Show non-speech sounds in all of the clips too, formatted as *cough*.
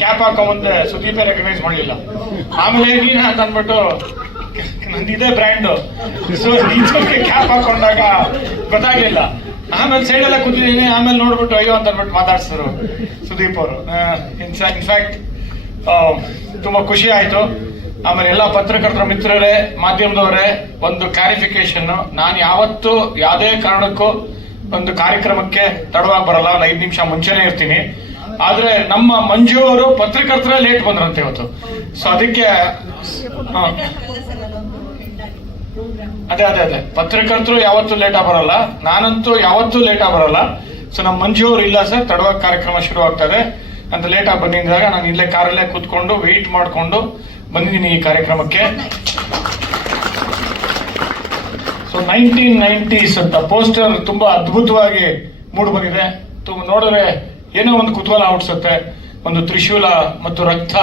Cap ಹಾಕೋ ಮುಂದೆ ಸುದೀಪೇ recognise ಮಾಡಲಿಲ್ಲ. ಆಮೇಲೆ ನೀನ ಅಂತ ಅಂದ್ಬಿಟ್ಟು ನಂದು ಇದೇ ಬ್ರ್ಯಾಂಡ್ ಸೊ ಕ್ಯಾಪ್ ಹಾಕೊಂಡಾಗ ಗೊತ್ತಾಗ್ಲಿಲ್ಲ. ಆಮೇಲೆ ಸೈಡ್ ಎಲ್ಲ ಕೂತಿದ್ದೀನಿ, ಆಮೇಲೆ ನೋಡ್ಬಿಟ್ಟು ಅಯ್ಯೋ ಅಂತ ಅಂದ್ಬಿಟ್ಟು ಮಾತಾಡ್ಸಿದ್ರು ಸುದೀಪ್ ಅವರು. ಇನ್ಫ್ಯಾಕ್ಟ್ ತುಂಬಾ ಖುಷಿ ಆಯ್ತು. ಆಮೇಲೆ ಎಲ್ಲ ಪತ್ರಕರ್ತರ ಮಿತ್ರರೇ, ಮಾಧ್ಯಮದವರೇ, ಒಂದು ಕ್ಲಾರಿಫಿಕೇಶನ್ ನಾನು ಯಾವತ್ತೂ ಯಾವುದೇ ಕಾರಣಕ್ಕೂ ಒಂದು ಕಾರ್ಯಕ್ರಮಕ್ಕೆ ತಡವಾಗಿ ಬರಲ್ಲ. ಒಂದು ಐದು ನಿಮಿಷ ಮುಂಚೆನೆ ಇರ್ತೀನಿ. ಆದ್ರೆ ನಮ್ಮ ಮಂಜು ಅವರು ಪತ್ರಕರ್ತರ ಲೇಟ್ ಬಂದ್ರಂತೆ ಇವತ್ತು. ಸೊ ಅದಕ್ಕೆ. ಅದೇ ಅದೇ ಅದೇ. ಪತ್ರಕರ್ತರು ಯಾವತ್ತೂ ಲೇಟ್ ಬರಲ್ಲ. ನಾನಂತೂ ಯಾವತ್ತೂ ಲೇಟ್ ಬರಲ್ಲ. ಸೊ ನಮ್ಮ ಮಂಜು ಅವರು ಇಲ್ಲ ಸರ್. ತಡವಾಗಿ ಕಾರ್ಯಕ್ರಮ ಶುರು ಆಗ್ತದೆ ಅಂತ ಲೇಟ್ ಆಗಿ ಬಂದಿದ್ದಾಗ ನಾನು ಇಲ್ಲೇ ಕಾರಲ್ಲೇ ಕೂತ್ಕೊಂಡು ವೆಯ್ಟ್ ಮಾಡಿಕೊಂಡು ಬಂದಿದ್ದೀನಿ ಈ ಕಾರ್ಯಕ್ರಮಕ್ಕೆ. ಸೊ ನೈನ್ಟೀನ್ ನೈನ್ಟೀಸ್ ಅಂತ ಪೋಸ್ಟರ್ ತುಂಬಾ ಅದ್ಭುತವಾಗಿ ಮೂಡ್ ಬಂದಿದೆ. ನೋಡಿದ್ರೆ ಏನೋ ಒಂದು ಕುತೂಹಲ ಹುಟ್ಟಿಸುತ್ತೆ. ಒಂದು ತ್ರಿಶೂಲ ಮತ್ತು ರಕ್ತ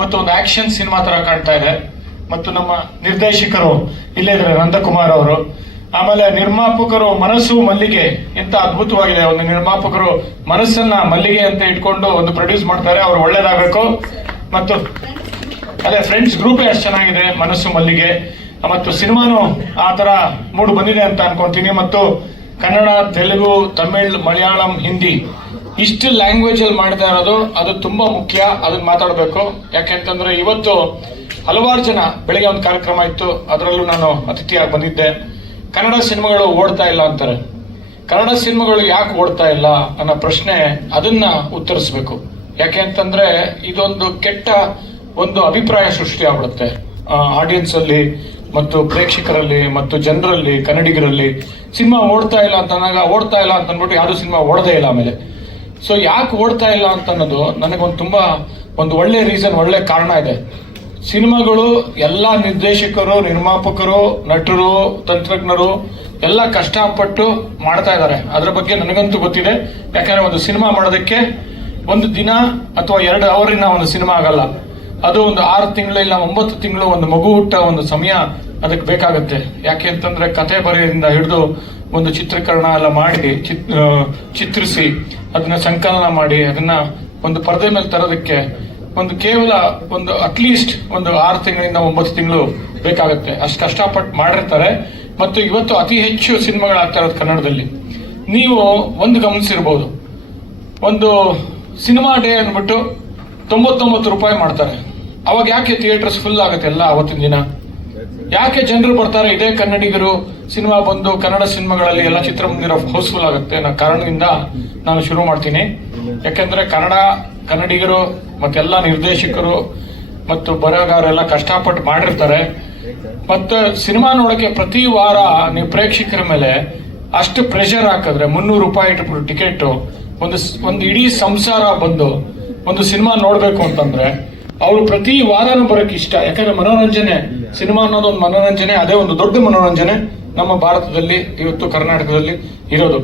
ಮತ್ತು ಒಂದು ಆಕ್ಷನ್ ಸಿನಿಮಾ ತರ ಕಾಣ್ತಾ ಇದೆ. ಮತ್ತು ನಮ್ಮ ನಿರ್ದೇಶಕರು ಇಲ್ಲೇ ಇದ್ದಾರೆ, ನಂದಕುಮಾರ್ ಅವರು. ಆಮೇಲೆ ನಿರ್ಮಾಪಕರು ಮನಸ್ಸು ಮಲ್ಲಿಗೆ. ಎಂತ ಅದ್ಭುತವಾಗಿದೆ, ಒಂದು ನಿರ್ಮಾಪಕರು ಮನಸ್ಸನ್ನ ಮಲ್ಲಿಗೆ ಅಂತ ಇಟ್ಕೊಂಡು ಒಂದು ಪ್ರೊಡ್ಯೂಸ್ ಮಾಡ್ತಾರೆ, ಅವ್ರು ಒಳ್ಳೇದಾಗಬೇಕು. ಮತ್ತು ಅದೇ ಫ್ರೆಂಡ್ಸ್ ಗ್ರೂಪ್ ಅಷ್ಟು ಚೆನ್ನಾಗಿದೆ, ಮನಸ್ಸು ಮಲ್ಲಿಗೆ. ಮತ್ತು ಸಿನಿಮಾನು ಆ ತರ ಮೂಡ್ ಬಂದಿದೆ ಅಂತ ಅನ್ಕೊಂತೀನಿ. ಮತ್ತು ಕನ್ನಡ, ತೆಲುಗು, ತಮಿಳ್, ಮಲಯಾಳಂ, ಹಿಂದಿ ಇಷ್ಟು ಲ್ಯಾಂಗ್ವೇಜ್ ಅಲ್ಲಿ ಮಾಡ್ತಾ ಇರೋದು ಅದು ತುಂಬಾ ಮುಖ್ಯ ಅದನ್ನ ಮಾತಾಡಬೇಕು. ಯಾಕೆಂತಂದ್ರೆ ಇವತ್ತು ಹಲವಾರು ಜನ ಬೆಳಿಗ್ಗೆ ಒಂದು ಕಾರ್ಯಕ್ರಮ ಇತ್ತು, ಅದರಲ್ಲೂ ನಾನು ಅತಿಥಿಯಾಗಿ ಬಂದಿದ್ದೆ. ಕನ್ನಡ ಸಿನಿಮಾಗಳು ಓಡ್ತಾ ಇಲ್ಲ ಅಂತಾರೆ. ಕನ್ನಡ ಸಿನಿಮಾಗಳು ಯಾಕೆ ಓಡ್ತಾ ಇಲ್ಲ ಅನ್ನೋ ಪ್ರಶ್ನೆ ಅದನ್ನ ಉತ್ತರಿಸಬೇಕು. ಯಾಕೆ ಅಂತಂದ್ರೆ ಇದೊಂದು ಕೆಟ್ಟ ಒಂದು ಅಭಿಪ್ರಾಯ ಸೃಷ್ಟಿ ಆಗ್ಬಿಡುತ್ತೆ. ಆಡಿಯನ್ಸ್ ಅಲ್ಲಿ ಮತ್ತು ಪ್ರೇಕ್ಷಕರಲ್ಲಿ ಮತ್ತು ಜನರಲ್ಲಿ, ಕನ್ನಡಿಗರಲ್ಲಿ. ಸಿನಿಮಾ ಓಡ್ತಾ ಇಲ್ಲ ಅಂತ ಓಡ್ತಾ ಇಲ್ಲ ಅಂತ ಅಂದ್ಬಿಟ್ಟು ಯಾರು ಸಿನಿಮಾ ಓಡದೇ ಇಲ್ಲ ಆಮೇಲೆ. ಸೊ ಯಾಕೆ ಓಡ್ತಾ ಇಲ್ಲ ಅಂತ ಅನ್ನೋದು ನನಗೊಂದು ತುಂಬಾ ಒಂದು ಒಳ್ಳೆ ರೀಸನ್ ಒಳ್ಳೆ ಕಾರಣ ಇದೆ. ಸಿನಿಮಾಗಳು ಎಲ್ಲ ನಿರ್ದೇಶಕರು, ನಿರ್ಮಾಪಕರು, ನಟರು, ತಂತ್ರಜ್ಞರು ಎಲ್ಲ ಕಷ್ಟಪಟ್ಟು ಮಾಡ್ತಾ ಇದ್ದಾರೆ. ಅದ್ರ ಬಗ್ಗೆ ನನಗಂತೂ ಗೊತ್ತಿದೆ. ಯಾಕಂದ್ರೆ ಒಂದು ಸಿನಿಮಾ ಮಾಡೋದಕ್ಕೆ ಒಂದು ದಿನ ಅಥವಾ ಎರಡು ಅವರಿನ ಒಂದು ಸಿನಿಮಾ ಆಗಲ್ಲ. ಅದು ಒಂದು ಆರು ತಿಂಗಳು ಇಲ್ಲ ಒಂಬತ್ತು ತಿಂಗಳು ಒಂದು ಮಗು ಹುಟ್ಟ ಒಂದು ಸಮಯ ಅದಕ್ಕೆ ಬೇಕಾಗುತ್ತೆ. ಯಾಕೆ ಅಂತಂದ್ರೆ ಕತೆ ಬರೆಯಿಂದ ಹಿಡಿದು ಒಂದು ಚಿತ್ರೀಕರಣ ಎಲ್ಲ ಮಾಡಿ, ಚಿತ್ ಚಿತ್ರಿಸಿ, ಅದನ್ನ ಸಂಕಲನ ಮಾಡಿ, ಅದನ್ನ ಒಂದು ಪರದೆ ಮೇಲೆ ತರೋದಕ್ಕೆ ಒಂದು ಕೇವಲ ಒಂದು ಅಟ್ಲೀಸ್ಟ್ ಒಂದು ಆರು ತಿಂಗಳಿಂದ ಒಂಬತ್ತು ತಿಂಗಳು ಬೇಕಾಗುತ್ತೆ. ಅಷ್ಟು ಕಷ್ಟಪಟ್ಟು ಮಾಡಿರ್ತಾರೆ. ಮತ್ತು ಇವತ್ತು ಅತಿ ಹೆಚ್ಚು ಸಿನಿಮಾಗಳಾಗ್ತಾ ಇರೋದು ಕನ್ನಡದಲ್ಲಿ. ನೀವು ಒಂದು ಗಮನಿಸಿರ್ಬೋದು. ಒಂದು ಸಿನಿಮಾ ಡೇ ಅಂದ್ಬಿಟ್ಟು ತೊಂಬತ್ತೊಂಬತ್ತು ರೂಪಾಯಿ ಮಾಡ್ತಾರೆ. ಅವಾಗ ಯಾಕೆ ಥಿಯೇಟರ್ಸ್ ಫುಲ್ ಆಗುತ್ತೆ ಎಲ್ಲ ಅವತ್ತಿನ ದಿನ? ಯಾಕೆ ಜನರು ಬರ್ತಾರೆ? ಇದೇ ಕನ್ನಡಿಗರು ಸಿನಿಮಾ ಬಂದು ಕನ್ನಡ ಸಿನಿಮಾಗಳಲ್ಲಿ ಎಲ್ಲ ಚಿತ್ರಮಂದಿರ ಹೌಸ್ಫುಲ್ ಆಗುತ್ತೆ ಅನ್ನೋ ಕಾರಣದಿಂದ ನಾನು ಶುರು ಮಾಡ್ತೀನಿ. ಯಾಕಂದ್ರೆ ಕನ್ನಡ ಕನ್ನಡಿಗರು ಮತ್ತೆಲ್ಲ ನಿರ್ದೇಶಕರು ಮತ್ತು ಬರಹಗಾರೆಲ್ಲ ಕಷ್ಟಪಟ್ಟು ಮಾಡಿರ್ತಾರೆ. ಮತ್ತು ಸಿನಿಮಾ ನೋಡಕ್ಕೆ ಪ್ರತಿ ವಾರ ನೀವು ಪ್ರೇಕ್ಷಕರ ಮೇಲೆ ಅಷ್ಟು ಪ್ರೆಷರ್ ಹಾಕಿದ್ರೆ, ಮುನ್ನೂರು ರೂಪಾಯಿ ಇಟ್ಬಿಟ್ಟು ಟಿಕೆಟ್, ಒಂದು ಒಂದು ಇಡೀ ಸಂಸಾರ ಬಂದು, ಒಂದು ಸಿನಿಮಾ ನೋಡಬೇಕು ಅಂತಂದ್ರೆ ಅವರು ಪ್ರತಿ ವಾರನೂ ಬರೋಕೆ ಇಷ್ಟ. ಯಾಕಂದ್ರೆ ಮನೋರಂಜನೆ ಸಿನಿಮಾ ಅನ್ನೋದು ಒಂದು ಮನೋರಂಜನೆ ಅದೇ ಒಂದು ದೊಡ್ಡ ಮನೋರಂಜನೆ ನಮ್ಮ ಭಾರತದಲ್ಲಿ ಇವತ್ತು ಕರ್ನಾಟಕದಲ್ಲಿ ಇರೋದು.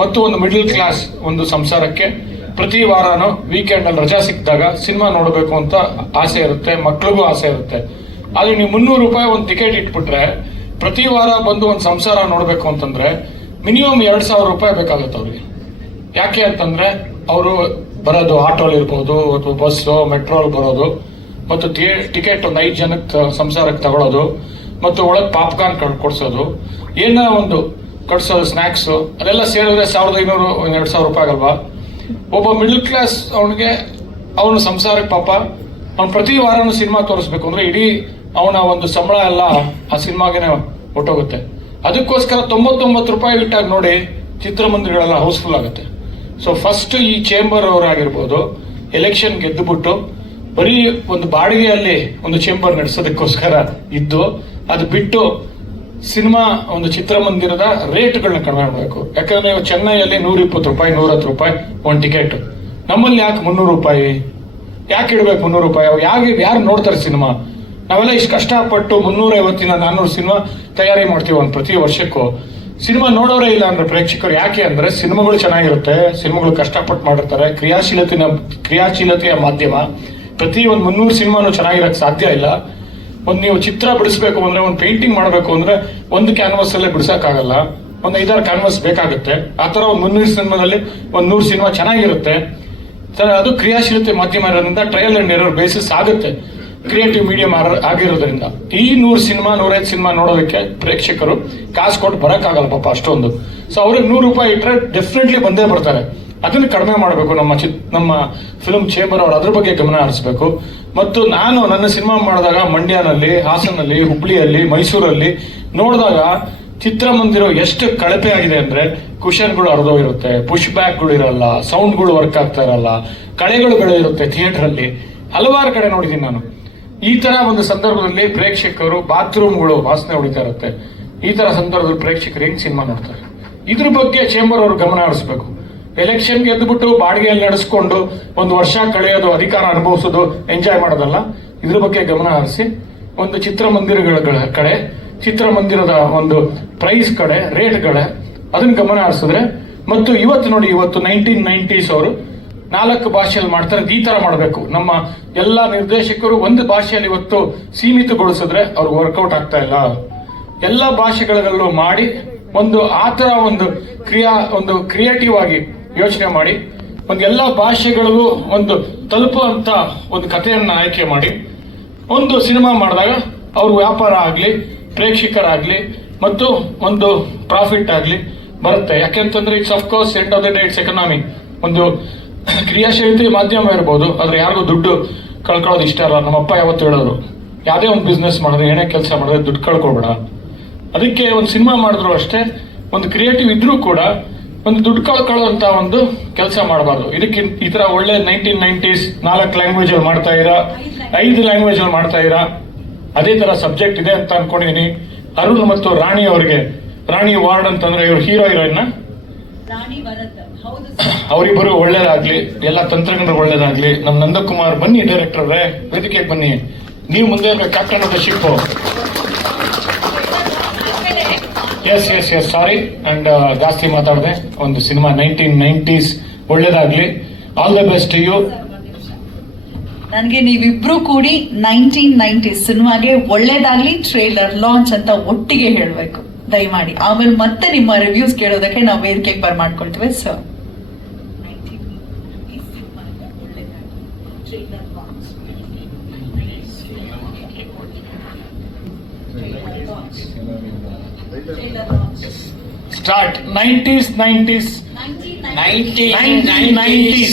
ಮತ್ತು ಒಂದು ಮಿಡಲ್ ಕ್ಲಾಸ್ ಒಂದು ಸಂಸಾರಕ್ಕೆ ಪ್ರತಿ ವಾರನೂ ವೀಕೆಂಡ್ ಅಲ್ಲಿ ರಜಾ ಸಿಕ್ಕಿದಾಗ ಸಿನಿಮಾ ನೋಡಬೇಕು ಅಂತ ಆಸೆ ಇರುತ್ತೆ ಮಕ್ಳಿಗೂ ಆಸೆ ಇರುತ್ತೆ. ಆದ್ರೆ ನೀವು ಮುನ್ನೂರು ರೂಪಾಯಿ ಒಂದು ಟಿಕೆಟ್ ಇಟ್ಬಿಟ್ರೆ ಪ್ರತಿ ವಾರ ಬಂದು ಒಂದು ಸಂಸಾರ ನೋಡಬೇಕು ಅಂತಂದ್ರೆ ಮಿನಿಮಮ್ ಎರಡು ಸಾವಿರ ರೂಪಾಯಿ ಬೇಕಾಗುತ್ತೆ ಅವ್ರಿಗೆ. ಯಾಕೆ ಅಂತಂದ್ರೆ ಅವರು ಬರೋದು ಆಟೋಲ್ ಇರ್ಬೋದು, ಅಥವಾ ಬಸ್ಸು ಮೆಟ್ರೋಲ್ ಬರೋದು, ಮತ್ತು ಟಿಕೆಟ್ ಒಂದು ಐದು ಜನಕ್ಕೆ ಸಂಸಾರಕ್ಕೆ ತಗೊಳ್ಳೋದು ಮತ್ತು ಒಳಗೆ ಪಾಪ್ಕಾರ್ನ್ ಕೊಡ್ಸೋದು. ಏನೋ ಒಂದು ಕಟ್ಸೋದು ಸ್ನ್ಯಾಕ್ಸು ಅದೆಲ್ಲ ಸೇರಿದ್ರೆ ಸಾವಿರದ ಐನೂರು, ಎರಡು ಸಾವಿರ ರೂಪಾಯಿ ಆಗಲ್ವಾ? ಒಬ್ಬ ಮಿಡಲ್ ಕ್ಲಾಸ್ ಅವನಿಗೆ, ಅವನು ಸಂಸಾರಕ್ಕೆ ಪಾಪ, ಅವ್ನು ಪ್ರತಿ ವಾರನೂ ಸಿನಿಮಾ ತೋರಿಸ್ಬೇಕು ಅಂದ್ರೆ ಇಡೀ ಅವನ ಒಂದು ಸಂಬಳ ಎಲ್ಲ ಆ ಸಿನಿಮಾಗೆ ಹೊಟ್ಟೋಗುತ್ತೆ ಅದಕ್ಕೋಸ್ಕರ ತೊಂಬತ್ತೊಂಬತ್ತು ರೂಪಾಯಿ ಇಟ್ಟಾಗ ನೋಡಿ ಚಿತ್ರಮಂದಿರಗಳೆಲ್ಲ ಹೌಸ್ಫುಲ್ ಆಗುತ್ತೆ. ಸೊ ಫಸ್ಟ್ ಈ ಚೇಂಬರ್ ಅವರಾಗಿರ್ಬೋದು ಎಲೆಕ್ಷನ್ ಗೆದ್ದುಬಿಟ್ಟು, ಬರೀ ಒಂದು ಬಾಡಿಗೆಯಲ್ಲಿ ಒಂದು ಚೇಂಬರ್ ನಡೆಸೋದಕ್ಕೋಸ್ಕರ ಇದ್ದು, ಅದು ಬಿಟ್ಟು ಸಿನಿಮಾ ಒಂದು ಚಿತ್ರಮಂದಿರದ ರೇಟ್ಗಳನ್ನ ಕಡಿಮೆ ಮಾಡಬೇಕು. ಯಾಕಂದ್ರೆ ಚೆನ್ನೈಯಲ್ಲಿ ನೂರ ಇಪ್ಪತ್ತು ರೂಪಾಯಿ ನೂರ ಹತ್ತು ರೂಪಾಯಿ ಒಂದು ಟಿಕೆಟ್. ನಮ್ಮಲ್ಲಿ ಯಾಕೆ ಮುನ್ನೂರು ರೂಪಾಯಿ? ಯಾಕೆ ಇಡ್ಬೇಕು ಮುನ್ನೂರು ರೂಪಾಯಿ? ಯಾಕೆ ಯಾರು ನೋಡ್ತಾರೆ ಸಿನಿಮಾ? ನಾವೆಲ್ಲ ಇಷ್ಟು ಕಷ್ಟಪಟ್ಟು ಮುನ್ನೂರ ಐವತ್ತಿನ ನಾನ್ನೂರು ಸಿನಿಮಾ ತಯಾರಿ ಮಾಡ್ತೀವಿ ಒಂದು ಪ್ರತಿ ವರ್ಷಕ್ಕೂ. ಸಿನಿಮಾ ನೋಡೋರೇ ಇಲ್ಲ ಅಂದ್ರೆ ಪ್ರೇಕ್ಷಕರು ಯಾಕೆ ಅಂದ್ರೆ ಸಿನಿಮಾಗಳು ಚೆನ್ನಾಗಿರುತ್ತೆ, ಸಿನಿಮಾಗಳು ಕಷ್ಟಪಟ್ಟು ಮಾಡಿರ್ತಾರೆ. ಕ್ರಿಯಾಶೀಲತೆಯ ಕ್ರಿಯಾಶೀಲತೆಯ ಮಾಧ್ಯಮ. ಪ್ರತಿ ಒಂದು ಮುನ್ನೂರು ಸಿನಿಮಾನು ಚೆನ್ನಾಗಿರಕ್ ಸಾಧ್ಯ ಇಲ್ಲ. ಒಂದು ನೀವು ಚಿತ್ರ ಬಿಡಿಸ್ಬೇಕು ಅಂದ್ರೆ, ಒಂದು ಪೇಂಟಿಂಗ್ ಮಾಡಬೇಕು ಅಂದ್ರೆ ಒಂದು ಕ್ಯಾನ್ವಾಸ್ ಅಲ್ಲೇ ಬಿಡಿಸೋಕ್ಕಾಗಲ್ಲ. ಒಂದು ಐದಾರು ಕ್ಯಾನ್ವಾಸ್ ಬೇಕಾಗುತ್ತೆ. ಆ ಥರ ಒಂದು ಮುನ್ನೂರು ಸಿನಿಮಾದಲ್ಲಿ ಒಂದು ನೂರು ಸಿನಿಮಾ ಚೆನ್ನಾಗಿರುತ್ತೆ. ಅದು ಕ್ರಿಯಾಶೀಲತೆ ಮಾಧ್ಯಮ ಇರೋದ್ರಿಂದ ಟ್ರಯಲ್ ಅಂಡ್ ಎರರ್ ಬೇಸಿಸ್ ಆಗುತ್ತೆ. ಕ್ರಿಯೇಟಿವ್ ಮೀಡಿಯಂ ಆಗಿರೋದ್ರಿಂದ. ಈ ನೂರು ಸಿನಿಮಾ, ನೂರೈದು ಸಿನಿಮಾ ನೋಡೋದಕ್ಕೆ ಪ್ರೇಕ್ಷಕರು ಕಾಸು ಕೊಟ್ಟು ಬರೋಕ್ಕಾಗಲ್ಲ ಪಾಪ ಅಷ್ಟೊಂದು. ಸೊ ಅವ್ರಿಗೆ ನೂರು ರೂಪಾಯಿ ಇಟ್ಟರೆ ಡೆಫಿನೆಟ್ಲಿ ಬಂದೇ ಬರ್ತಾರೆ. ಅದನ್ನ ಕಡಿಮೆ ಮಾಡಬೇಕು ನಮ್ಮ ಚಿತ್ ನಮ್ಮ ಫಿಲ್ಮ್ ಚೇಂಬರ್ ಅವರು. ಅದ್ರ ಬಗ್ಗೆ ಗಮನ ಹರಿಸಬೇಕು. ಮತ್ತು ನಾನು ನನ್ನ ಸಿನಿಮಾ ಮಾಡಿದಾಗ ಮಂಡ್ಯನಲ್ಲಿ, ಹಾಸನಲ್ಲಿ, ಹುಬ್ಳಿಯಲ್ಲಿ, ಮೈಸೂರಲ್ಲಿ ನೋಡಿದಾಗ ಚಿತ್ರಮಂದಿರ ಎಷ್ಟು ಕಳಪೆ ಆಗಿದೆ ಅಂದ್ರೆ ಕುಷನ್ಗಳು ಹರಿದೋಗಿರುತ್ತೆ ಪುಷ್ ಬ್ಯಾಕ್ಗಳು ಇರಲ್ಲ ಸೌಂಡ್ಗಳು ವರ್ಕ್ ಆಗ್ತಾ ಇರಲ್ಲ, ಕಳೆಗಳು ಇರುತ್ತೆ ಥಿಯೇಟರ್ ಅಲ್ಲಿ. ಹಲವಾರು ಕಡೆ ನೋಡಿದ್ದೀನಿ ನಾನು. ಈ ತರ ಒಂದು ಸಂದರ್ಭದಲ್ಲಿ ಪ್ರೇಕ್ಷಕರು ಬಾತ್ರೂಮ್ಗಳು ವಾಸನೆ ಹೊಡಿತಾ ಇರುತ್ತೆ. ಈ ತರ ಸಂದರ್ಭದಲ್ಲಿ ಪ್ರೇಕ್ಷಕರು ಹೆಂಗ್ ಸಿನಿಮಾ ನೋಡ್ತಾರೆ? ಇದ್ರ ಬಗ್ಗೆ ಚೇಂಬರ್ ಅವರು ಗಮನ ಹರಿಸಬೇಕು. ಎಲೆಕ್ಷನ್ ಗೆದ್ದುಬಿಟ್ಟು ಬಾಡಿಗೆಯಲ್ಲಿ ನಡೆಸ್ಕೊಂಡು ಒಂದು ವರ್ಷ ಕಳೆಯೋದು, ಅಧಿಕಾರ ಅನುಭವಿಸೋದು ಎಂಜಾಯ್ ಮಾಡೋದಲ್ಲ? ಇದ್ರ ಬಗ್ಗೆ ಗಮನ ಹರಿಸಿ, ಒಂದು ಚಿತ್ರಮಂದಿರಗಳ ಕಡೆ, ಚಿತ್ರಮಂದಿರದ ಒಂದು ಪ್ರೈಸ್ ಕಡೆ ರೇಟ್ ಕಡೆ, ಅದನ್ನ ಗಮನ ಹರಿಸಿದ್ರೆ, ಮತ್ತು ಇವತ್ತು ನೋಡಿ, ಇವತ್ತು ನೈನ್ಟೀನ್ ನೈನ್ಟೀಸ್ ಅವರು ನಾಲ್ಕು ಭಾಷೆಯಲ್ಲಿ ಮಾಡ್ತಾರೆ, ಈ ತರ ಮಾಡಬೇಕು. ನಮ್ಮ ಎಲ್ಲ ನಿರ್ದೇಶಕರು ಒಂದು ಭಾಷೆಯಲ್ಲಿ ಇವತ್ತು ಸೀಮಿತಗೊಳಿಸಿದ್ರೆ ಅವ್ರಿಗೆ ವರ್ಕೌಟ್ ಆಗ್ತಾ ಇಲ್ಲ. ಎಲ್ಲ ಭಾಷೆಗಳಲ್ಲೂ ಮಾಡಿ, ಒಂದು ಆ ತರ ಒಂದು ಕ್ರಿಯಾ, ಒಂದು ಕ್ರಿಯೇಟಿವ್ ಆಗಿ ಯೋಚನೆ ಮಾಡಿ, ಒಂದು ಎಲ್ಲ ಭಾಷೆಗಳಿಗೂ ಒಂದು ತಲುಪುವಂತ ಒಂದು ಕಥೆಯನ್ನ ಆಯ್ಕೆ ಮಾಡಿ, ಒಂದು ಸಿನಿಮಾ ಮಾಡಿದಾಗ ಅವ್ರ ವ್ಯಾಪಾರ ಆಗಲಿ, ಪ್ರೇಕ್ಷಕರಾಗಲಿ, ಮತ್ತು ಒಂದು ಪ್ರಾಫಿಟ್ ಆಗಲಿ ಬರುತ್ತೆ. ಯಾಕೆಂತಂದ್ರೆ it's of course end of the day it's economy ಒಂದು ಕ್ರಿಯಾಶೀಲತೆ ಮಾಧ್ಯಮ ಇರ್ಬೋದು, ಆದ್ರೆ ಯಾರಿಗೂ ದುಡ್ಡು ಕಳ್ಕೊಳ್ಳೋದು ಇಷ್ಟ ಅಲ್ಲ. ನಮ್ಮಪ್ಪ ಯಾವತ್ತು ಹೇಳೋರು, ಯಾವುದೇ ಒಂದು ಬಿಸ್ನೆಸ್ ಮಾಡಿದ್ರೆ, ಏನೇ ಕೆಲಸ ಮಾಡಿದ್ರೆ ದುಡ್ಡು ಕಳ್ಕೊಬೇಡ. ಅದಕ್ಕೆ ಒಂದು ಸಿನಿಮಾ ಮಾಡಿದ್ರು ಅಷ್ಟೇ, ಒಂದು ಕ್ರಿಯೇಟಿವ್ ಇದ್ರೂ ಕೂಡ ಒಂದು ದುಡ್ಡು ಕಳ್ಕೊಳ್ಳೋಂತ ಒಂದು ಕೆಲಸ ಮಾಡಬಾರ್ದು. ಇದಕ್ಕೆ ಈ ತರ ಒಳ್ಳೆ ನೈನ್ಟೀನ್ ನೈನ್ಟೀಸ್ ನಾಲ್ಕು ಲ್ಯಾಂಗ್ವೇಜ್ ಅಲ್ಲಿ ಮಾಡ್ತಾ ಇರಾ, ಐದು ಲ್ಯಾಂಗ್ವೇಜ್ ಅಲ್ಲಿ ಮಾಡ್ತಾ ಇರಾ. ಅದೇ ತರ ಸಬ್ಜೆಕ್ಟ್ ಇದೆ ಅಂತ ಅನ್ಕೊಂಡಿದೀನಿ. ಅರುಣ್ ಮತ್ತು ರಾಣಿ ಅವರಿಗೆ, ರಾಣಿ ವಾರ್ಡ್ ಅಂತಂದ್ರೆ ಇವರು ಹೀರೋ ಹೀರೋಯಿನ್ ಅವರಿಬ್ಬರು ಒಳ್ಳೇದಾಗ್ಲಿ, ಎಲ್ಲ ತಂತ್ರಜ್ಞರು ಒಳ್ಳೇದಾಗ್ಲಿ ನಮ್ ನಂದಕುಮಾರ್ ಬನ್ನಿ ಡೈರೆಕ್ಟರ್ ವೇದಿಕೆಗೆ ಬನ್ನಿ. ನೀವು ಮುಂದೆ captain of the ship yes yes yes sorry and ಜಾಸ್ತಿ ಮಾತಾಡಿದೆ. ಒಂದು ಸಿನಿಮಾ ನೈನ್ಟೀನ್ ನೈನ್ಟೀಸ್ ಒಳ್ಳೇದಾಗ್ಲಿ. ಆಲ್ ದ ಬೆಸ್ಟ್ ಯು ನನಗೆ ನೀವಿಬ್ರು ಕೂಡಿ ನೈನ್ಟೀನ್ ನೈನ್ಟಿ ಸಿನಿಮಾಗೆ ಒಳ್ಳೇದಾಗ್ಲಿ ಟ್ರೇಲರ್ ಲಾಂಚ್ ಅಂತ ಒಟ್ಟಿಗೆ ಹೇಳಬೇಕು. ದಯಮಾಡಿ. ಆಮೇಲೆ ಮತ್ತೆ ನಿಮ್ಮ ರಿವ್ಯೂಸ್ ಕೇಳೋದಕ್ಕೆ ನಾವು ವೇದಿಕೆಗೆ ಬರ್ ಮಾಡ್ಕೊಳ್ತೀವಿ ಸರ್ ಸ್ಟಾರ್ಟ್ ನೈಂಟೀಸ್ ನೈಂಟೀಸ್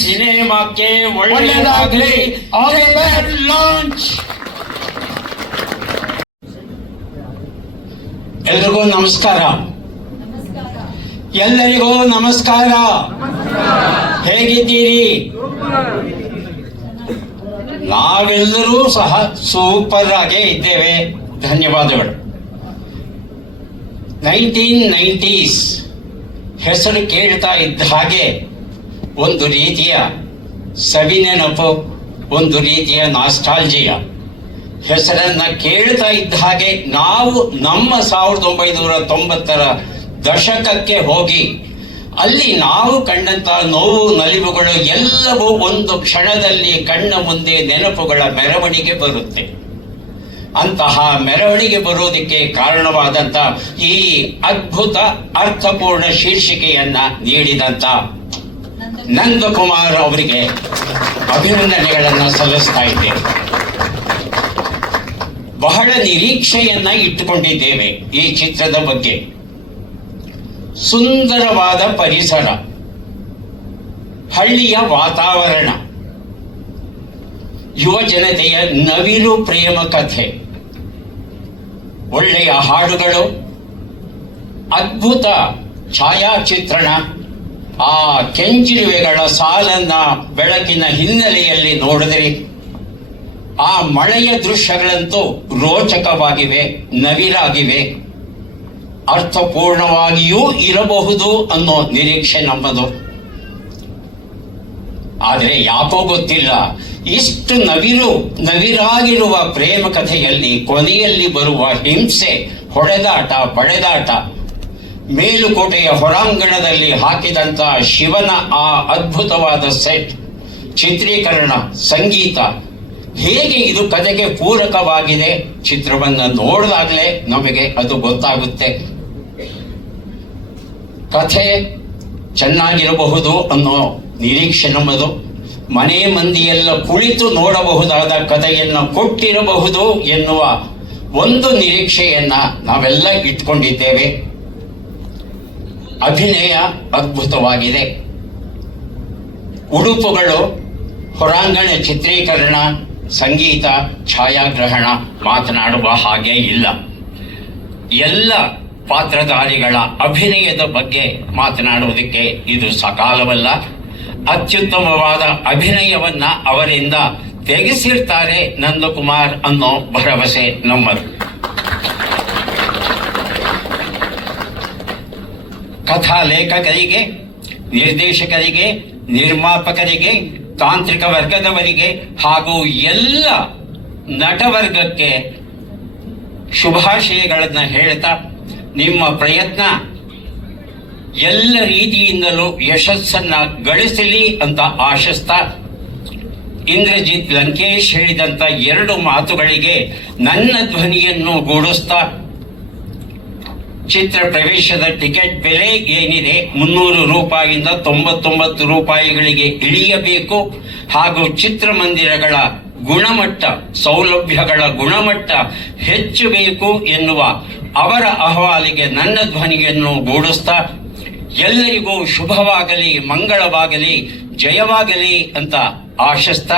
ಸಿನಿಮಾಕ್ಕೆ ಒಳ್ಳೆಯದಾಗಲಿ. ಲಾಂಚ್ ಎಲ್ರಿಗೂ ನಮಸ್ಕಾರ. ಎಲ್ಲರಿಗೂ ನಮಸ್ಕಾರ. ಹೇಗಿದ್ದೀರಿ? ನಾವೆಲ್ಲರೂ ಸಹ ಸೂಪರ್ ಆಗೇ ಇದ್ದೇವೆ. ಧನ್ಯವಾದಗಳು. ನೈನ್ಟೀನ್ ನೈಂಟೀಸ್ ಹೆಸರು ಕೇಳ್ತಾ ಇದ್ದ ಹಾಗೆ ಒಂದು ರೀತಿಯ ಸವಿನೆನಪು ಒಂದು ರೀತಿಯ ನಾಸ್ಟಾಲ್ಜಿಯ ಹೆಸರನ್ನ ಕೇಳ್ತಾ ಇದ್ದ ಹಾಗೆ ನಾವು ನಮ್ಮ ಸಾವಿರದ ಒಂಬೈನೂರ ತೊಂಬತ್ತರ ದಶಕಕ್ಕೆ ಹೋಗಿ ಅಲ್ಲಿ ನಾವು ಕಂಡಂತ ನೋವು, ನಲಿವುಗಳು ಎಲ್ಲವೂ ಒಂದು ಕ್ಷಣದಲ್ಲಿ ಕಣ್ಣ ಮುಂದೆ ನೆನಪುಗಳ ಮೆರವಣಿಗೆ ಬರುತ್ತೆ. ಅಂತಹ ಮೆರವಣಿಗೆ ಬರೋದಕ್ಕೆ ಕಾರಣವಾದಂತ ಈ ಅದ್ಭುತ ಅರ್ಥಪೂರ್ಣ ಶೀರ್ಷಿಕೆಯನ್ನ ನೀಡಿದಂತ ನಂದಕುಮಾರ್ ಅವರಿಗೆ ಅಭಿನಂದನೆಗಳನ್ನ ಸಲ್ಲಿಸ್ತಾ ಇದ್ದೇನೆ. ಬಹಳ ನಿರೀಕ್ಷೆಯನ್ನ ಇಟ್ಟುಕೊಂಡಿದ್ದೇವೆ ಈ ಚಿತ್ರದ ಬಗ್ಗೆ. ಸುಂದರವಾದ ಪರಿಸರ, ಹಳ್ಳಿಯ ವಾತಾವರಣ, ಯುವ ಜನತೆಯ ನವಿಲು ಪ್ರೇಮ ಕಥೆ. ಒಳ್ಳೆಯ ಹಾಡುಗಳು, ಅದ್ಭುತ ಛಾಯಾಚಿತ್ರಣ, ಆ ಕೆಂಚಿರುವೆಗಳ ಸಾಲನ್ನ ಬೆಳಕಿನ ಹಿನ್ನೆಲೆಯಲ್ಲಿ ನೋಡಿದರೆ. ಆ ಮಳೆಯ ದೃಶ್ಯಗಳಂತೂ ರೋಚಕವಾಗಿವೆ ನವಿರಾಗಿವೆ ಅರ್ಥಪೂರ್ಣವಾಗಿಯೂ ಇರಬಹುದು ಅನ್ನೋ ನಿರೀಕ್ಷೆ ನಮ್ಮದು. ಆದರೆ ಯಾಕೋ ಗೊತ್ತಿಲ್ಲ. ಇಷ್ಟು ನವಿರು, ನವಿರಾಗಿರುವ ಪ್ರೇಮ ಕಥೆಯಲ್ಲಿ, ಕೊನೆಯಲ್ಲಿ ಬರುವ ಹಿಂಸೆ, ಹೊಡೆದಾಟ, ಪಡೆದಾಟ. ಮೇಲುಕೋಟೆಯ ಹೊರಾಂಗಣದಲ್ಲಿ ಹಾಕಿದಂತ ಶಿವನ ಆ ಅದ್ಭುತವಾದ ಸೆಟ್. ಚಿತ್ರೀಕರಣ, ಸಂಗೀತ. ಹೇಗೆ ಇದು ಕಥೆಗೆ ಪೂರಕವಾಗಿದೆ ಚಿತ್ರವನ್ನು ನೋಡಿದಾಗಲೇ ನಮಗೆ ಅದು ಗೊತ್ತಾಗುತ್ತೆ. ಕಥೆ ಚೆನ್ನಾಗಿರಬಹುದು ಅನ್ನೋ ನಿರೀಕ್ಷೆ ನಮ್ಮದು. ಮನೆ ಮಂದಿಯೆಲ್ಲ ಕುಳಿತು ನೋಡಬಹುದಾದ ಕಥೆಯನ್ನು ಕೊಟ್ಟಿರಬಹುದು ಎನ್ನುವ ಒಂದು ನಿರೀಕ್ಷೆಯನ್ನ ನಾವೆಲ್ಲ ಇಟ್ಕೊಂಡಿದ್ದೇವೆ. ಅಭಿನಯ ಅದ್ಭುತವಾಗಿದೆ. ಉಡುಪುಗಳು, ಹೊರಾಂಗಣ ಚಿತ್ರೀಕರಣ, ಸಂಗೀತ, ಛಾಯಾಗ್ರಹಣ ಮಾತನಾಡುವ ಹಾಗೆ ಇಲ್ಲ. ಎಲ್ಲ ಪಾತ್ರಧಾರಿಗಳ ಅಭಿನಯದ ಬಗ್ಗೆ ಮಾತನಾಡುವುದಕ್ಕೆ ಇದು ಸಕಾಲವಲ್ಲ. ಅತ್ಯುತ್ತಮವಾದ ಅಭಿನಯವನ್ನ ಅವರಿಂದ ತೆಗೆಸಿರ್ತಾರೆ ನಂದಕುಮಾರ್ ಅನ್ನೋ ಭರವಸೆ ನಮ್ಮದು. ಕಥಾ ಲೇಖಕರಿಗೆ, ನಿರ್ದೇಶಕರಿಗೆ, ನಿರ್ಮಾಪಕರಿಗೆ, ತಾಂತ್ರಿಕ ವರ್ಗದವರಿಗೆ ಹಾಗೂ ಎಲ್ಲ ನಟವರ್ಗಕ್ಕೆ ಶುಭಾಶಯಗಳನ್ನು ಹೇಳ್ತಾ ನಿಮ್ಮ ಪ್ರಯತ್ನ ಎಲ್ಲ ರೀತಿಯಿಂದಲೂ ಯಶಸ್ಸನ್ನ ಗಳಿಸಲಿ ಅಂತ ಆಶಿಸ್ತಾ ಇಂದ್ರಜಿತ್ ಲಂಕೇಶ್ ಹೇಳಿದಂತ ಎರಡು ಮಾತುಗಳಿಗೆ ನನ್ನ ಧ್ವನಿಯನ್ನು ಗೂಡಿಸ್ತಾ. ಚಿತ್ರ ಪ್ರವೇಶದ ಟಿಕೆಟ್ ಬೆಲೆ ಏನಿದೆ? ಮುನ್ನೂರು ರೂಪಾಯಿಯಿಂದ ತೊಂಬತ್ತೊಂಬತ್ತು ರೂಪಾಯಿಗಳಿಗೆ ಇಳಿಯಬೇಕು. ಹಾಗೂ ಚಿತ್ರಮಂದಿರಗಳ ಗುಣಮಟ್ಟ, ಸೌಲಭ್ಯಗಳ ಗುಣಮಟ್ಟ ಹೆಚ್ಚಬೇಕು ಎನ್ನುವ ಅವರ ಅಹವಾಲಿಗೆ ನನ್ನ ಧ್ವನಿಯನ್ನು ಗೂಡಿಸ್ತಾ. ಎಲ್ಲರಿಗೂ ಶುಭವಾಗಲಿ ಮಂಗಳವಾಗಲಿ ಜಯವಾಗಲಿ ಅಂತ ಆಶಿಸ್ತ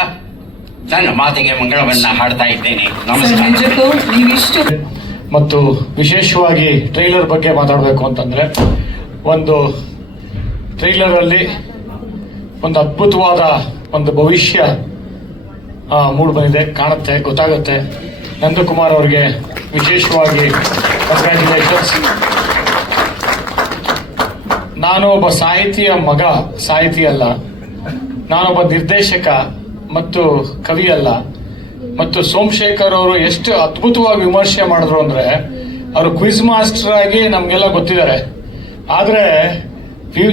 ನನ್ನ ಮಾತಿಗೆ ಮಂಗಳವನ್ನ ಹಾಡ್ತಾ ಇದ್ದೇನೆ. ನಮಸ್ಕಾರ. ಮತ್ತು ವಿಶೇಷವಾಗಿ ಟ್ರೈಲರ್ ಬಗ್ಗೆ ಮಾತಾಡಬೇಕು ಅಂತಂದ್ರೆ ಒಂದು ಟ್ರೈಲರ್ ಅಲ್ಲಿ ಒಂದು ಅದ್ಭುತವಾದ ಒಂದು ಭವಿಷ್ಯ ಆ, ಮೂಡ್ ಬಂದಿದೆ ಕಾಣುತ್ತೆ ಗೊತ್ತಾಗುತ್ತೆ. ನಂದಕುಮಾರ್ ಅವರಿಗೆ ವಿಶೇಷವಾಗಿ ಕಂಗ್ರ್ಯಾಚುಲೇಷನ್ಸ್ ನಾನು ಒಬ್ಬ ಸಾಹಿತಿಯ ಮಗ, ಸಾಹಿತಿ ಅಲ್ಲ. ನಾನೊಬ್ಬ ನಿರ್ದೇಶಕ ಮತ್ತು ಕವಿ ಅಲ್ಲ. ಮತ್ತು ಸೋಮಶೇಖರ್ ಅವರು ಎಷ್ಟು ಅದ್ಭುತವಾಗಿ ವಿಮರ್ಶೆ ಮಾಡಿದ್ರು ಅಂದ್ರೆ, ಅವರು ಕ್ವಿಜ್ ಮಾಸ್ಟರ್ ಆಗಿ ನಮಗೆಲ್ಲ ಗೊತ್ತಿದ್ದಾರೆ. ಆದರೆ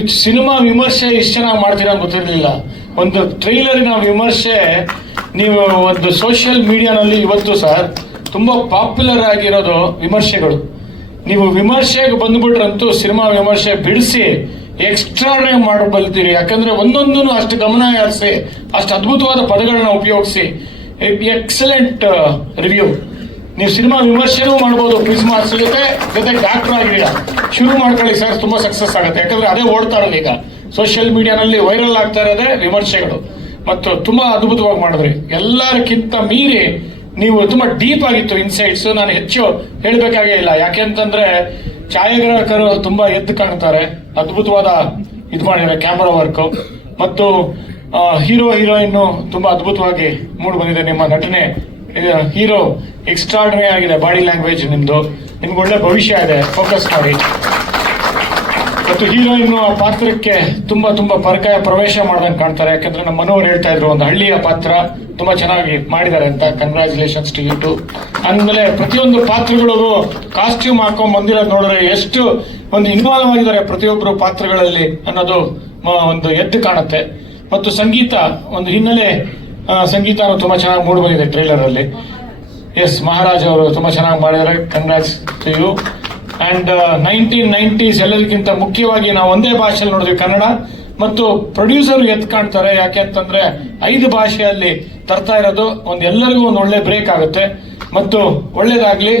ಸಿನಿಮಾ ವಿಮರ್ಶೆ ಇಷ್ಟು ಚೆನ್ನಾಗಿ ಮಾಡ್ತೀರಾ ಅಂತ ಗೊತ್ತಿರಲಿಲ್ಲ. ಒಂದು ಟ್ರೈಲರಿನ ವಿಮರ್ಶೆ, ನೀವು ಒಂದು ಸೋಷಿಯಲ್ ಮೀಡಿಯಾನಲ್ಲಿ ಇವತ್ತು ಸರ್, ತುಂಬಾ ಪಾಪ್ಯುಲರ್ ಆಗಿರೋದು ವಿಮರ್ಶೆಗಳು. ನೀವು ವಿಮರ್ಶೆಗೆ ಬಂದ್ಬಿಟ್ರಂತೂ ಸಿನಿಮಾ ವಿಮರ್ಶೆ ಬಿಡಿಸಿ ಎಕ್ಸ್ಟ್ರಾಡ್ರೇ ಮಾಡಬಲ್ತೀರಿ ಯಾಕಂದ್ರೆ ಒಂದೊಂದನ್ನು ಅಷ್ಟು ಗಮನ ಹರಿಸಿ, ಅಷ್ಟು ಅದ್ಭುತವಾದ ಪದಗಳನ್ನ ಉಪಯೋಗಿಸಿ ಎಕ್ಸಲೆಂಟ್ ರಿವ್ಯೂ ನೀವು ಸಿನಿಮಾ ವಿಮರ್ಶೆನೂ ಮಾಡ್ಬೋದು ಕ್ವಿಸ್ ಮಾರ್ಕ್ಸ್ ಜೊತೆ ಜೊತೆ ಡಾಕ್ಟರ್ ಆಗಿದ್ದೀರಾ. ಶುರು ಮಾಡ್ಕೊಳ್ಳಿ ಸರ್, ತುಂಬಾ ಸಕ್ಸಸ್ ಆಗುತ್ತೆ. ಯಾಕಂದ್ರೆ ಅದೇ ಓಡ್ತಾ ಇರೋದು ಈಗ. ಸೋಷಿಯಲ್ ಮೀಡಿಯಾನಲ್ಲಿ ವೈರಲ್ ಆಗ್ತಾ ಇರೋದೇ ವಿಮರ್ಶೆಗಳು. ಮತ್ತು ತುಂಬಾ ಅದ್ಭುತವಾಗಿ ಮಾಡಿದ್ರಿ. ಎಲ್ಲರಿಗಿಂತ ಮೀರಿ ನೀವು ತುಂಬಾ ಡೀಪ್ ಆಗಿತ್ತು ಇನ್ಸೈಟ್ಸ್ ನಾನು ಹೆಚ್ಚು ಹೇಳಬೇಕಾಗೇ ಇಲ್ಲ. ಯಾಕೆಂತಂದ್ರೆ ಛಾಯಾಗ್ರಾಹಕರು ತುಂಬಾ ಎದ್ದು ಕಾಣ್ತಾರೆ. ಅದ್ಭುತವಾದ ಇದು ಮಾಡಿದ್ದಾರೆ ಕ್ಯಾಮರಾ ವರ್ಕ್ ಮತ್ತು ಹೀರೋ ಹೀರೋಯಿನ್ ತುಂಬಾ ಅದ್ಭುತವಾಗಿ ಮೂಡ್ ಬಂದಿದೆ ನಿಮ್ಮ ನಟನೆ. ಹೀರೋ ಎಕ್ಸ್ಟ್ರಾರ್ಡನರಿ ಆಗಿದೆ. ಬಾಡಿ ಲ್ಯಾಂಗ್ವೇಜ್ ನಿಮ್ದು. ನಿಮ್ಗೆ ಒಳ್ಳೆ ಭವಿಷ್ಯ ಇದೆ. ಫೋಕಸ್ ಮಾಡಿ. ಮತ್ತು ಹೀರೋಯಿನ್ ಪಾತ್ರಕ್ಕೆ ತುಂಬಾ ತುಂಬಾ ಪರಕಾಯ ಪ್ರವೇಶ ಮಾಡ್ದಂಗೆ ಕಾಣ್ತಾರೆ. ಯಾಕಂದ್ರೆ ನಮ್ಮ ಮನೋರು ಹೇಳ್ತಾ ಇದ್ರು, ಒಂದು ಹಳ್ಳಿಯ ಪಾತ್ರ ತುಂಬಾ ಚೆನ್ನಾಗಿ ಮಾಡಿದ್ದಾರೆ ಅಂತ. ಕಂಗ್ರಾಚುಲೇಷನ್ಸ್ ಟು ಯು ಟು ಅಂದ್ಮೇಲೆ ಪ್ರತಿಯೊಂದು ಪಾತ್ರಗಳಿಗೂ ಕಾಸ್ಟ್ಯೂಮ್ ಹಾಕೊಂಡ್ ಬಂದಿರೋದು ನೋಡಿದ್ರೆ ಎಷ್ಟು ಒಂದು ಇನ್ವಾಲ್ವ್ ಆಗಿದ್ದಾರೆ ಪ್ರತಿಯೊಬ್ಬರು ಪಾತ್ರಗಳಲ್ಲಿ ಅನ್ನೋದು ಒಂದು ಎದ್ದು ಕಾಣುತ್ತೆ. ಮತ್ತು ಸಂಗೀತ, ಒಂದು ಹಿನ್ನೆಲೆ ಸಂಗೀತ ತುಂಬಾ ಚೆನ್ನಾಗಿ ಮೂಡ್ಬಂದಿದೆ ಟ್ರೈಲರ್ ಅಲ್ಲಿ. ಎಸ್ ಮಹಾರಾಜ್ ಅವರು ತುಂಬಾ ಚೆನ್ನಾಗಿ ಮಾಡಿದ್ದಾರೆ. Congrats to you and nineteen nineties ಎಲ್ಲರಿಗಿಂತ ಮುಖ್ಯವಾಗಿ ನಾವು ಒಂದೇ ಭಾಷೆಯಲ್ಲಿ ನೋಡಿದ್ವಿ ಕನ್ನಡ. ಮತ್ತು ಪ್ರೊಡ್ಯೂಸರ್ ಎತ್ ಕಾಣ್ತಾರೆ. ಯಾಕೆ ಅಂತಂದ್ರೆ ಐದು ಭಾಷೆಯಲ್ಲಿ ತರ್ತಾ ಇರೋದು ಒಂದು ಎಲ್ಲರಿಗೂ ಒಂದು ಒಳ್ಳೆ ಬ್ರೇಕ್ ಆಗುತ್ತೆ. ಮತ್ತು ಒಳ್ಳೇದಾಗ್ಲಿ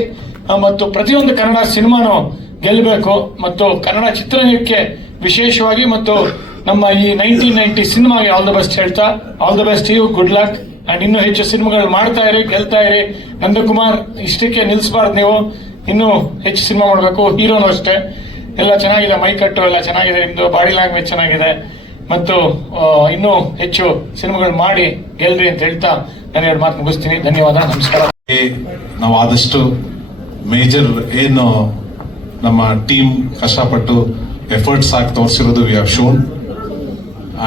ಮತ್ತು ಪ್ರತಿಯೊಂದು ಕನ್ನಡ ಸಿನಿಮಾನು ಗೆಲ್ಲಬೇಕು ಮತ್ತು ಕನ್ನಡ ಚಿತ್ರರಂಗಕ್ಕೆ ವಿಶೇಷವಾಗಿ ಮತ್ತು ನಮ್ಮ ಈ ನೈನ್ಟೀನ್ ನೈನ್ಟಿ ಸಿನಿಮಾಗೆ ಆಲ್ ದ ಬೆಸ್ಟ್ ಹೇಳ್ತಾ all the best you good luck and ಇನ್ನೂ ಹೆಚ್ಚು ಸಿನಿಮಾಗಳು ಮಾಡ್ತಾ ಇರಿ, ಗೆಲ್ತಾ ಇರಿ. ನಂದಕುಮಾರ್, ಇಷ್ಟಕ್ಕೆ ನಿಲ್ಸಬಾರ್ದು ನೀವು. ಇನ್ನೂ ಹೆಚ್ಚು ಸಿನಿಮಾ ಮಾಡಬೇಕು. ಹೀರೋನು ಅಷ್ಟೇ. ಎಲ್ಲ ಚೆನ್ನಾಗಿದೆ. ಮೈಕಟ್ಟು ಎಲ್ಲ ಚೆನ್ನಾಗಿದೆ. ನಿಮ್ದು ಬಾಡಿ ಲ್ಯಾಂಗ್ವೇಜ್ ಚೆನ್ನಾಗಿದೆ. ಮತ್ತು ಇನ್ನೂ ಹೆಚ್ಚು ಸಿನಿಮಾಗಳು ಮಾಡಿ ಗೆಲ್ರಿ ಅಂತ ಹೇಳ್ತಾ ನಾನು ಎರಡು ಮಾತು ಮುಗಿಸ್ತೀನಿ. ಧನ್ಯವಾದ. ನಮಸ್ಕಾರ. ನಾವು ಆದಷ್ಟು ಮೇಜರ್ ಏನು ನಮ್ಮ ಟೀಮ್ ಕಷ್ಟಪಟ್ಟು ಎಫರ್ಟ್ಸ್ ಹಾಕಿ ತೋರಿಸಿರೋದು ವಿ ಹ್ಯಾವ್ ಶೋನ್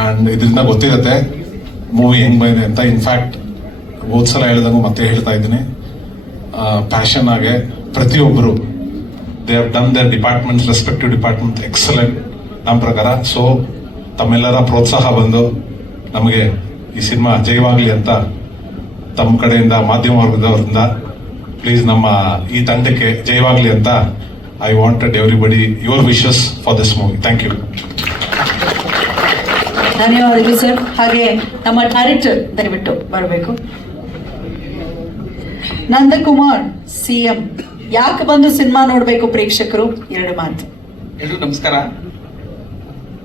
ಅಂಡ್ ಇದರಿಂದ ಗೊತ್ತಿರುತ್ತೆ ಮೂವಿ ಹೆಂಗ್ ಬಂದಿದೆ ಅಂತ. ಇನ್ಫ್ಯಾಕ್ಟ್ ಹೋದ್ಸಲ ಸಲ ಹೇಳ್ದಂಗೂ ಮತ್ತೆ ಹೇಳ್ತಾ ಇದ್ದೀನಿ. ಪ್ಯಾಷನ್ ಆಗಿ ಪ್ರತಿಯೊಬ್ಬರು they have done their department respective department excellent ನಮ್ಮ ಪ್ರಕಾರ ಸೊ ತಮ್ಮೆಲ್ಲರ ಪ್ರೋತ್ಸಾಹ ಬಂದು ನಮಗೆ ಈ ಸಿನಿಮಾ ಜಯವಾಗಲಿ ಅಂತ ತಮ್ಮ ಕಡೆಯಿಂದ, ಮಾಧ್ಯಮ ವರ್ಗದವರಿಂದ ಪ್ಲೀಸ್ ನಮ್ಮ ಈ ತಂಡಕ್ಕೆ ಜಯವಾಗಲಿ ಅಂತ I wanted everybody your wishes for this movie thank you ಧನ್ಯವಾದಗಳು ಸರ್. ಹಾಗೆ ನಮ್ಮ ಡೈರೆಕ್ಟರ್ ದಯವಿಟ್ಟು ಬರಬೇಕು. ನಂದಕುಮಾರ್ ಸಿಎಂ ಯಾಕೆ ಬಂದು ಸಿನಿಮಾ ನೋಡಬೇಕು ಪ್ರೇಕ್ಷಕರು? ಎರಡು ಮಾತು. ಎಲ್ರಿಗೂ ನಮಸ್ಕಾರ.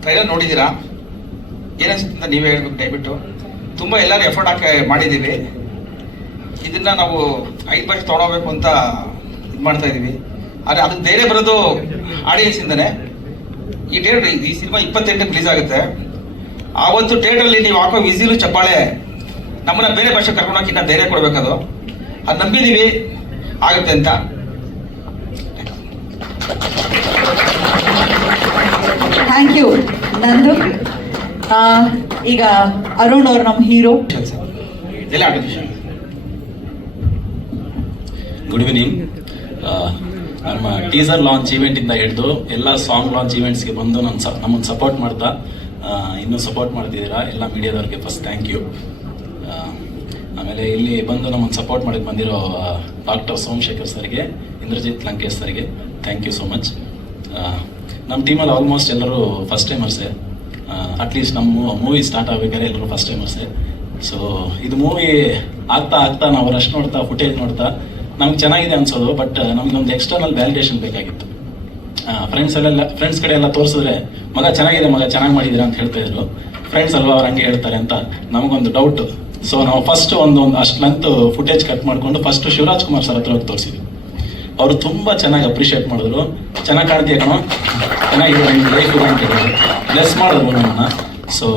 ಟ್ರೈಲರ್ ನೋಡಿದ್ದೀರಾ? ಏನಿಸುತ್ತೆ ಅಂತ ನೀವೇ ಹೇಳ್ಬೇಕು ದಯವಿಟ್ಟು. ತುಂಬ ಎಲ್ಲರೂ ಎಫರ್ಟ್ ಹಾಕಿ ಮಾಡಿದ್ದೀವಿ. ಇದನ್ನ ನಾವು ಐದು ವರ್ಷ ತೊಗೊಳಬೇಕು ಅಂತ ಇದು ಮಾಡ್ತಾ ಇದ್ದೀವಿ ಆದರೆ ಅದಕ್ಕೆ ಧೈರ್ಯ ಬರೋದು ಆಡಿಯನ್ಸಿಂದನೇ ಈ ಡೇಟ್ ಈ ಸಿನಿಮಾ ಇಪ್ಪತ್ತೆಂಟಕ್ಕೆ ರಿಲೀಸ್ ಆಗುತ್ತೆ. ಆವತ್ತು ಡೇಟಲ್ಲಿ ನೀವು ಹಾಕೋ ವಿಸಿಲು ಚಪ್ಪಾಳೆ ನಮ್ಮನ್ನ ಬೇರೆ ಭಾಷೆ ಕರ್ಕೊಂಡು ಹೋಗಿ ಧೈರ್ಯ ಕೊಡಬೇಕದು. ಅದು ನಂಬಿದ್ದೀವಿ ಆಗುತ್ತೆ ಅಂತ. ಥ್ಯಾಂಕ್ ಯು, ನಂದು. ಈಗ ಅರುಣ್ ಅವರು ನಮ್ಮ ಹೀರೋ. ಗುಡ್ ಈವ್ನಿಂಗ್ ನಮ್ಮ ಟೀಸರ್ ಲಾಂಚ್ ಇಂದ ಹಿಡಿದು ಎಲ್ಲ ಸಾಂಗ್ ಲಾಂಚ್ ಈವೆಂಟ್ಸ್ಗೆ ಬಂದು ನನ್ನ ಸ ನಮ್ಮನ್ನು ಸಪೋರ್ಟ್ ಮಾಡ್ತಾ ಇನ್ನೂ ಸಪೋರ್ಟ್ ಮಾಡ್ತಿದ್ದೀರಾ? ಎಲ್ಲ ಮೀಡಿಯಾದವ್ರಿಗೆ ಫಸ್ಟ್ ಥ್ಯಾಂಕ್ ಯು ಆಮೇಲೆ ಇಲ್ಲಿ ಬಂದು ನಮ್ಮನ್ನು ಸಪೋರ್ಟ್ ಮಾಡಕ್ಕೆ ಬಂದಿರೋ ಡಾಕ್ಟರ್ ಸೋಮಶೇಖರ್ ಸರ್ಗೆ, ಇಂದ್ರಜಿತ್ ಲಂಕೇಶ್ ಸರ್ಗೆ ಥ್ಯಾಂಕ್ ಯು ಸೋ ಮಚ್ ನಮ್ಮ ಟೀಮಲ್ಲಿ ಆಲ್ಮೋಸ್ಟ್ ಎಲ್ಲರೂ ಫಸ್ಟ್ ಟೈಮರ್ಸೇ ಅಟ್ಲೀಸ್ಟ್ ನಮ್ಮ ಮೂವಿ ಸ್ಟಾರ್ಟ್ ಆಗಬೇಕಾದ್ರೆ ಎಲ್ಲರೂ ಫಸ್ಟ್ ಟೈಮರ್ಸೇ ಸೊ ಇದು ಮೂವಿ ಆಗ್ತಾ ಆಗ್ತಾ ನಾವು ರಶ್ ನೋಡ್ತಾ ಫುಟೇಜ್ ನೋಡ್ತಾ, ನಮ್ಗೆ ಚೆನ್ನಾಗಿದೆ ಅನ್ಸೋದು ಬಟ್ ನಮ್ಗೆ ಒಂದು ಎಕ್ಸ್ಟರ್ನಲ್ ವ್ಯಾಲಿಡೇಷನ್ ಬೇಕಾಗಿತ್ತು. ಫ್ರೆಂಡ್ಸ್ ಅಲ್ಲೆಲ್ಲ ಫ್ರೆಂಡ್ಸ್ ಕಡೆ ಎಲ್ಲ ತೋರಿಸಿದ್ರೆ, ಮಗ ಚೆನ್ನಾಗಿದೆ ಮಗ, ಚೆನ್ನಾಗಿ ಮಾಡಿದ್ದೀರಾ ಅಂತ ಹೇಳ್ತಾ ಇದ್ರು. ಫ್ರೆಂಡ್ಸ್ ಅಲ್ವಾ ಅವ್ರು ಹಂಗೆ ಹೇಳ್ತಾರೆ ಅಂತ ನಮಗೊಂದು ಡೌಟ್ ಸೊ ನಾವು ಫಸ್ಟ್ ಒಂದು ಒಂದು ಅಷ್ಟು ಲೆಂತ್ ಫುಟೇಜ್ ಕಟ್ ಮಾಡಿಕೊಂಡು ಫಸ್ಟ್ ಶಿವರಾಜ್ ಕುಮಾರ್ ಸರ್ ಹತ್ರ ಹೋಗಿ ತೋರಿಸಿದ್ವಿ. ಅವರು ತುಂಬ ಚೆನ್ನಾಗಿ ಅಪ್ರಿಷಿಯೇಟ್ ಮಾಡಿದ್ರು. ಚೆನ್ನಾಗಿ ಕಾಣ್ತೀಯ ಕಣೋ? ಚೆನ್ನಾಗಿರೋ ಬ್ಲೆಸ್ ಮಾಡಿದ್ರು ನಮ್ಮನ್ನ. ಸೊ